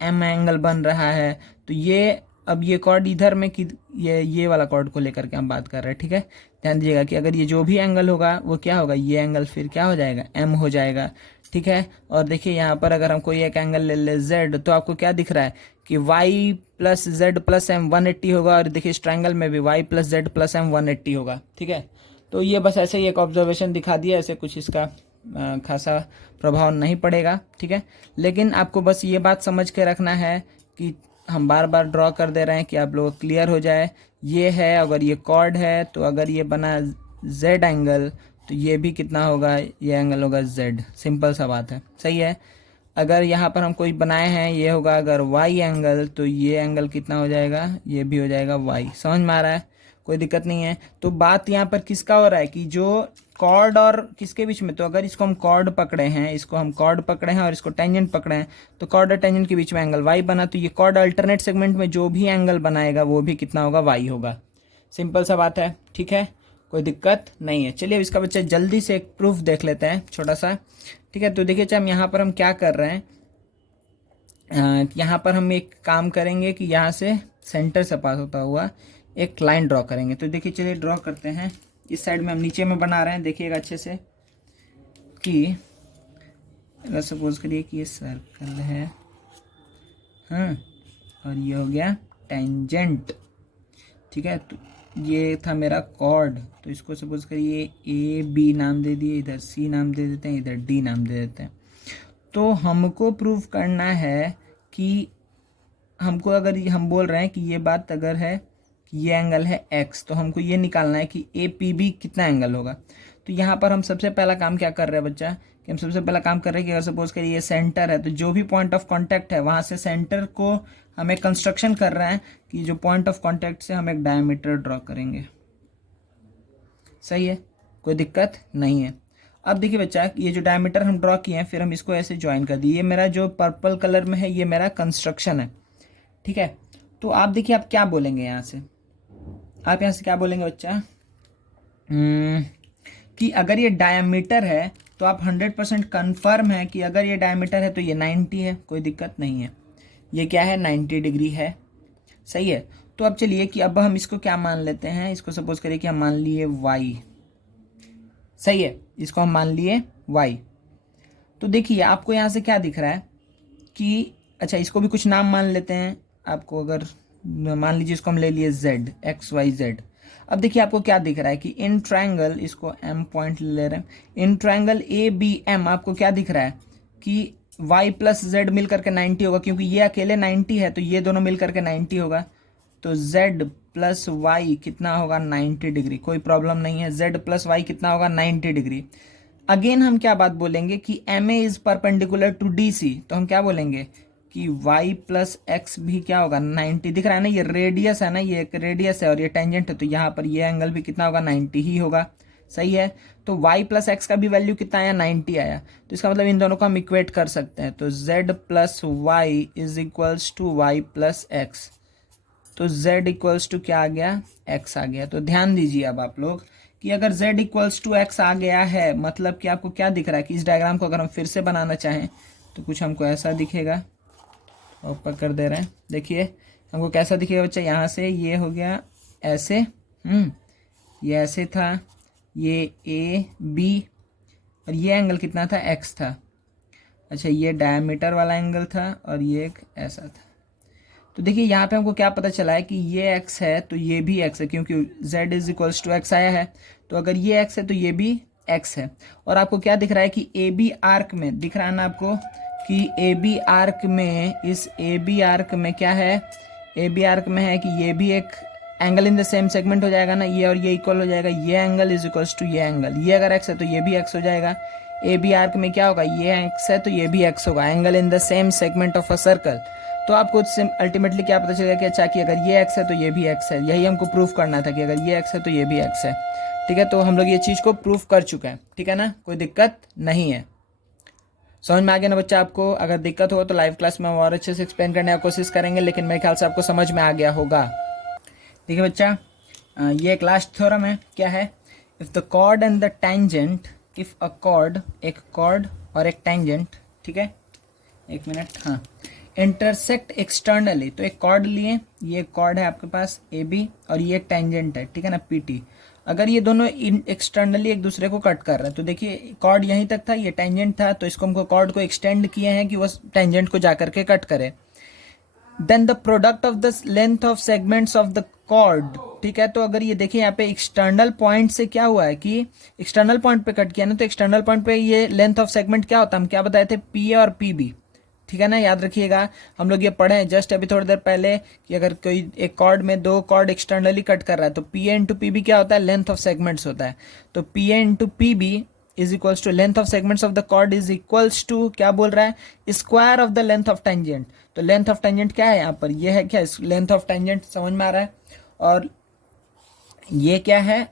एम एंगल बन रहा है, तो ये अब ये कॉर्ड इधर में कि ये वाला कॉर्ड को लेकर के हम बात कर रहे हैं, ठीक है। ध्यान दीजिएगा कि अगर ये जो भी एंगल होगा वो क्या होगा, ये एंगल फिर क्या हो जाएगा? एम हो जाएगा, ठीक है। और देखिए यहाँ पर अगर हम कोई एक एंगल ले ले जेड, तो आपको क्या दिख रहा है कि Y plus Z plus M 180 होगा, और देखिए इस ट्रायंगल में भी Y plus Z plus M 180 होगा, ठीक है। तो ये बस ऐसे ही एक ऑब्जर्वेशन दिखा दिया, ऐसे कुछ इसका खासा प्रभाव नहीं पड़ेगा, ठीक है। लेकिन आपको बस ये बात समझ के रखना है कि हम बार बार ड्रॉ कर दे रहे हैं कि आप लोगों को क्लियर हो जाए। ये है, अगर ये कॉर्ड है तो अगर ये बना जेड एंगल, तो ये भी कितना होगा? ये एंगल होगा जेड। सिंपल सा बात है, सही है। अगर यहाँ पर हम कोई बनाए हैं, ये होगा अगर वाई एंगल, तो ये एंगल कितना हो जाएगा? ये भी हो जाएगा वाई। समझ में आ रहा है? कोई दिक्कत नहीं है। तो बात यहाँ पर किसका हो रहा है कि जो कॉर्ड और किसके बीच में, तो अगर इसको हम कॉर्ड पकड़े हैं, इसको हम कॉर्ड पकड़े हैं और इसको टेंजेंट पकड़े हैं, तो कॉर्ड और टेंजेंट के बीच में एंगल वाई बना, तो ये कॉर्ड अल्टरनेट सेगमेंट में जो भी एंगल बनाएगा वो भी कितना होगा? वाई होगा। सिंपल सा बात है, ठीक है। कोई दिक्कत नहीं है। चलिए अब इसका बच्चा जल्दी से एक प्रूफ देख लेते हैं छोटा सा, ठीक है। तो देखिए हम यहाँ पर हम क्या कर रहे हैं, यहाँ पर हम एक काम करेंगे कि यहाँ से सेंटर से पास होता हुआ एक लाइन ड्रॉ करेंगे। तो देखिए चलिए ड्रॉ करते हैं। इस साइड में हम नीचे में बना रहे हैं, देखिएगा अच्छे से कि अगर सपोज करिए कि ये सर्कल है, हाँ, और ये हो गया टेंजेंट, ठीक है। तो ये था मेरा कॉर्ड, तो इसको सपोज करिए ए बी नाम दे दिए, इधर सी नाम दे देते हैं, इधर डी नाम दे देते हैं। तो हमको प्रूव करना है कि हमको, अगर हम बोल रहे हैं कि ये बात अगर है कि ये एंगल है x, तो हमको ये निकालना है कि ए पी बी कितना एंगल होगा। तो यहाँ पर हम सबसे पहला काम क्या कर रहे हैं बच्चा, कि हम सबसे पहला काम कर रहे हैं कि अगर सपोज करिए ये सेंटर है, तो जो भी पॉइंट ऑफ कांटेक्ट है वहाँ से सेंटर को हमें कंस्ट्रक्शन कर रहे हैं कि जो पॉइंट ऑफ कांटेक्ट से हम एक डायमीटर ड्रॉ करेंगे। सही है, कोई दिक्कत नहीं है। अब देखिए बच्चा, ये जो डायमीटर हम ड्रॉ किए हैं, फिर हम इसको ऐसे ज्वाइन कर दिए। ये मेरा जो पर्पल कलर में है ये मेरा कंस्ट्रक्शन है, ठीक है। तो आप देखिए आप क्या बोलेंगे यहाँ से, आप यहाँ से क्या बोलेंगे बच्चा, कि अगर ये डायमीटर है तो आप 100% कन्फर्म है कि अगर ये डायमीटर है तो ये 90 है, कोई दिक्कत नहीं है। ये क्या है 90 डिग्री है, सही है। तो अब चलिए कि अब हम इसको क्या मान लेते हैं, इसको सपोज करिए कि हम मान लिए y, सही है, इसको हम मान लिए y। तो देखिए आपको यहाँ से क्या दिख रहा है कि अच्छा इसको भी कुछ नाम मान लेते हैं, आपको अगर मान लीजिए इसको हम ले लिए z, x y z। अब देखिए आपको क्या दिख रहा है कि इन ट्रायंगल, इसको m पॉइंट ले रहे हैं, in triangle A B M आपको क्या दिख रहा है कि y प्लस z मिल करके 90 होगा, क्योंकि ये अकेले 90 है तो ये दोनों मिल करके 90 होगा। तो z प्लस वाई कितना होगा 90 डिग्री, कोई प्रॉब्लम नहीं है, z प्लस वाई कितना होगा 90 डिग्री। अगेन हम क्या बात बोलेंगे कि M A is perpendicular to D C, तो हम क्या बोलेंगे कि y प्लस एक्स भी क्या होगा 90, दिख रहा है ना, ये रेडियस है ना, ये एक रेडियस है और ये टेंजेंट है, तो यहाँ पर ये एंगल भी कितना होगा 90 ही होगा, सही है। तो y प्लस एक्स का भी वैल्यू कितना आया 90 आया, तो इसका मतलब इन दोनों को हम इक्वेट कर सकते हैं। तो z plus Y is equals to Y plus X, तो z इक्वल्स टू क्या आ गया x आ गया। तो ध्यान दीजिए अब आप लोग कि अगर z इक्वल्स टू x आ गया है, मतलब कि आपको क्या दिख रहा है कि इस डायग्राम को अगर हम फिर से बनाना चाहें तो कुछ हमको ऐसा दिखेगा, ऊपर कर दे रहे हैं, देखिए हमको कैसा दिखेगा बच्चा, यहाँ से ये हो गया ऐसे, ये ऐसे था, ये ए बी, और ये एंगल कितना था x था, अच्छा ये डायमीटर वाला एंगल था और ये एक ऐसा था। तो देखिए यहाँ पे हमको क्या पता चला है कि ये x है तो ये भी x है, क्योंकि z is equals to x आया है, तो अगर ये x है तो ये भी x है। और आपको क्या दिख रहा है कि ए बी आर्क में दिख रहा है ना आपको कि ए बी आर्क में, इस ए बी आर्क में क्या है, ए बी आर्क में है कि ये भी एक angle in the same segment हो जाएगा ना, ये और ये इक्वल हो जाएगा, ये एंगल इज इक्वल्स टू ये एंगल, ये अगर x है तो ये भी x हो जाएगा। ए बी आर्क में क्या होगा, ये x है तो ये भी x होगा, angle in the same segment of a circle. तो आपको अल्टीमेटली क्या पता चलेगा कि अच्छा कि अगर ये x है तो ये भी x है, यही हमको प्रूफ करना था कि अगर ये x है तो ये भी x है, ठीक है। तो हम लोग ये चीज़ को प्रूफ कर चुके हैं, ठीक है ना, कोई दिक्कत नहीं है। समझ में आ गया ना बच्चा आपको? अगर दिक्कत हो तो लाइव क्लास में हम और अच्छे से एक्सप्लेन करने की कोशिश करेंगे, लेकिन मेरे ख्याल से आपको समझ में आ गया होगा। ठीक है बच्चा, ये एक लास्ट थ्योरम है, क्या है, if the chord and the tangent, if a chord, एक कॉर्ड और एक टेंजेंट, ठीक है, एक मिनट, हाँ, इंटरसेक्ट एक्सटर्नली, तो एक कॉर्ड लिए, ये कॉर्ड है आपके पास ए बी और ये एक टेंजेंट है, ठीक है ना पी टी। अगर ये दोनों एक्सटर्नली एक दूसरे को कट कर रहे हैं, तो देखिए कॉर्ड यहीं तक था, ये टेंजेंट था, तो इसको हमको कॉर्ड को एक्सटेंड किए हैं कि वो टेंजेंट को जाकर के कट करे। Then the product of the length of segments of the chord, ठीक है। तो अगर ये देखिए यहाँ पे एक्सटर्नल पॉइंट से क्या हुआ है कि एक्सटर्नल पॉइंट पे कट किया ना, तो एक्सटर्नल पॉइंट पे ये लेंथ ऑफ सेगमेंट क्या होता है, हम क्या बताए थे, पी ए और पी बी, ठीक है ना, याद रखिएगा। हम लोग ये पढ़े हैं जस्ट अभी थोड़ी देर पहले कि अगर कोई एक कॉर्ड में दो कॉर्ड एक्सटर्नली कट कर रहा है तो P A into P B क्या होता है, लेंथ ऑफ सेगमेंट्स होता है। तो P A into P B is equals to length of segments of the chord is equals to क्या बोल रहा है, square of the length of tangent. तो लेंथ ऑफ टेंजेंट क्या है यहाँ पर, ये है क्या, लेंथ ऑफ टेंजेंट, समझ में आ रहा है। और ये क्या है,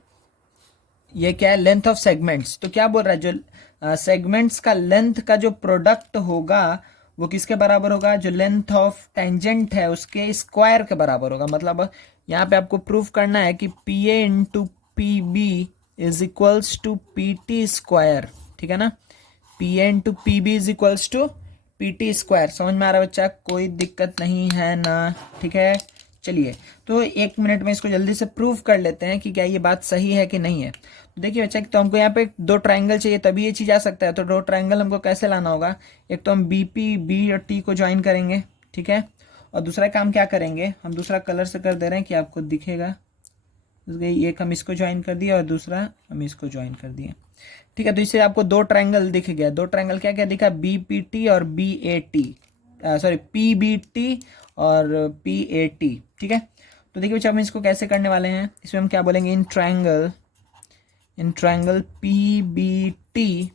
ये क्या है, लेंथ ऑफ सेगमेंट्स। तो क्या बोल रहा है, जो सेगमेंट्स का लेंथ का जो प्रोडक्ट होगा वो किसके बराबर होगा, जो लेंथ ऑफ टेंजेंट है उसके स्क्वायर के बराबर होगा। मतलब यहाँ पे आपको प्रूफ करना है कि P A into P B is equals to P T square, ठीक है ना, P A into P B is equals to P T square. समझ में आ रहा है बच्चा, कोई दिक्कत नहीं है ना, ठीक है। चलिए तो एक मिनट में इसको जल्दी से प्रूफ कर लेते हैं कि क्या ये बात सही है कि नहीं है। तो देखिए बच्चा, तो हमको यहाँ पे दो ट्रायंगल चाहिए तभी ये चीज़ आ सकता है। तो दो ट्रायंगल हमको कैसे लाना होगा, एक तो हम बी पी बी और टी को ज्वाइन करेंगे, ठीक है, और दूसरा काम क्या करेंगे, हम दूसरा कलर से कर दे रहे हैं कि आपको दिखेगा, एक हम इसको ज्वाइन कर दिए और दूसरा हम इसको ज्वाइन कर दिए, ठीक है। तो इससे आपको दो ट्रायंगल दिख गया। दो ट्रायंगल क्या क्या दिखा, बी पी टी और B A T, sorry P B T और पी ए टी, ठीक है। तो देखिए बच्चा, हम इसको कैसे करने वाले हैं, इसमें हम क्या बोलेंगे, in triangle P B T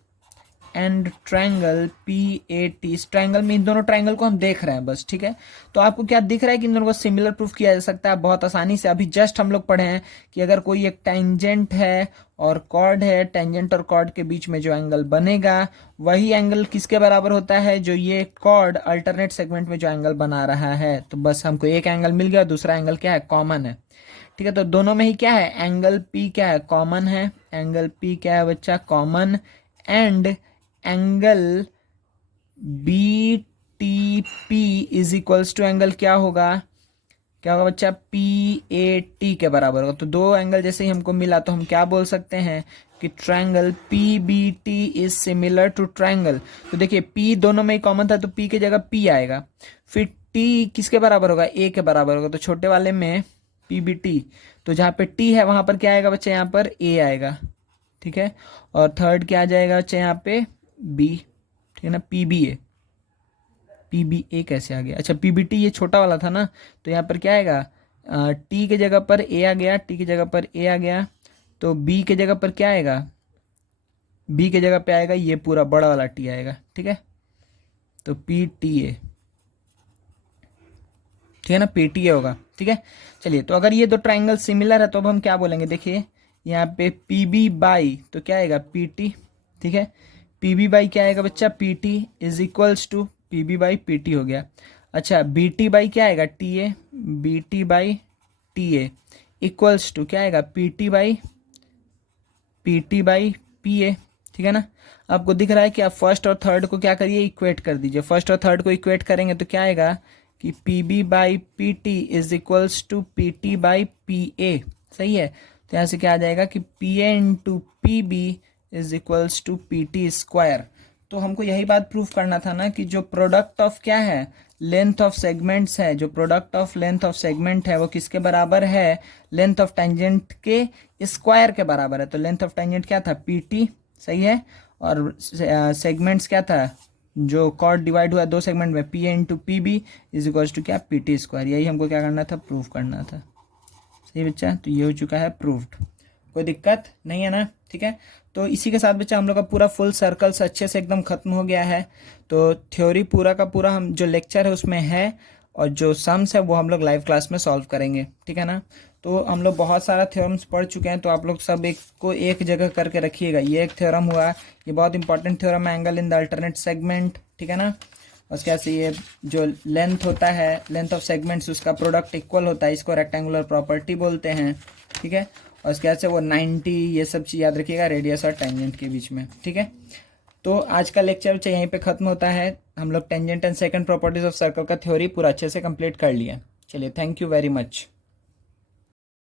and triangle P A T. इस ट्रायंगल में इन दोनों ट्रायंगल को हम देख रहे हैं बस, ठीक है। तो आपको क्या दिख रहा है कि इन दोनों को सिमिलर प्रूफ किया जा सकता है बहुत आसानी से। अभी जस्ट हम लोग पढ़े हैं कि अगर कोई एक टेंजेंट है और कॉर्ड है, टेंजेंट और कॉर्ड के बीच में जो एंगल बनेगा वही एंगल किसके बराबर होता है, जो ये कॉर्ड अल्टरनेट सेगमेंट में जो एंगल बना रहा है। तो बस हमको एक एंगल मिल गया, दूसरा एंगल क्या है, कॉमन है, ठीक है। तो दोनों में ही क्या है, एंगल पी क्या है, कॉमन है, एंगल पी क्या है बच्चा, common, and angle B T P is equals to angle क्या होगा, क्या होगा बच्चा, पी ए टी के बराबर होगा। तो दो एंगल जैसे ही हमको मिला तो हम क्या बोल सकते हैं कि triangle P B T is similar to triangle. तो देखिए पी दोनों में ही कॉमन था तो पी की जगह पी आएगा, फिर टी किसके बराबर होगा, ए के बराबर होगा। तो छोटे वाले में पी बी टी, तो जहाँ पे टी है वहां पर क्या आएगा बच्चा, यहाँ पर ए आएगा, ठीक है। और थर्ड क्या आ जाएगा बच्चा यहाँ पे, बी, ठीक है ना, पी बी ए। पी बी ए कैसे आ गया, अच्छा पी बी टी ये छोटा वाला था ना, तो यहाँ पर क्या आएगा, टी के जगह पर ए आ गया, टी की जगह पर ए आ गया, तो बी के जगह पर क्या आएगा, बी के जगह पे आएगा ये पूरा बड़ा वाला टी आएगा, ठीक है। तो पी टी ए, ठीक है ना, पी टी ए होगा, ठीक है। चलिए तो अगर ये दो ट्राइंगल सिमिलर है तो अब हम क्या बोलेंगे, देखिए यहाँ पे पी बी बाई तो क्या आएगा पी टी, ठीक है। पी बी बाई क्या आएगा बच्चा, P T is equals to P B by P T हो गया। अच्छा बी टी बाई क्या आएगा, T A, B T by T A equals to क्या आएगा, P T by P A, ठीक है ना। आपको दिख रहा है कि आप फर्स्ट और थर्ड को क्या करिए, इक्वेट कर दीजिए। फर्स्ट और थर्ड को इक्वेट करेंगे तो क्या आएगा कि P B by P T is equals to P T by P A, सही है। तो यहाँ से क्या आ जाएगा कि P A into P B is equals to P T square. तो हमको यही बात प्रूव करना था ना कि जो प्रोडक्ट ऑफ क्या है, लेंथ ऑफ सेगमेंट्स है, जो product of length of segment है वो किसके बराबर है, लेंथ ऑफ टेंजेंट के स्क्वायर के बराबर है। तो लेंथ ऑफ टेंजेंट क्या था, पी टी, सही है। और सेगमेंट्स क्या था, जो कॉर्ड डिवाइड हुआ दो सेगमेंट में, P A into P B is equals to क्या, पी टी स्क्वायर। यही हमको क्या करना था, प्रूव करना था, सही बच्चा। तो ये हो चुका है प्रूव्ड, कोई दिक्कत नहीं है ना, ठीक है। तो इसी के साथ बच्चा हम लोग का पूरा फुल सर्कल्स अच्छे से एकदम खत्म हो गया है। तो थ्योरी पूरा का पूरा हम जो लेक्चर है उसमें है, और जो सम्स है वो हम लोग लाइव क्लास में सॉल्व करेंगे, ठीक है ना। तो हम लोग बहुत सारा थ्योरम्स पढ़ चुके हैं, तो आप लोग सब एक को एक जगह करके रखिएगा। ये एक थ्योरम हुआ, ये बहुत इंपॉर्टेंट थ्योरम है, angle in the alternate segment, ठीक है ना। उसके बाद से ये जो लेंथ होता है, लेंथ ऑफ सेगमेंट्स, उसका प्रोडक्ट इक्वल होता है, इसको रेक्टेंगुलर प्रॉपर्टी बोलते हैं, ठीक है। और उसके बाद से वो 90 ये सब चीज़ याद रखिएगा, रेडियस और टेंजेंट के बीच में, ठीक है। तो आज का लेक्चर यहीं पे खत्म होता है। हम लोग tangent and second properties of circle का थ्योरी पूरा अच्छे से कंप्लीट कर लिया। चलिए, थैंक यू वेरी मच।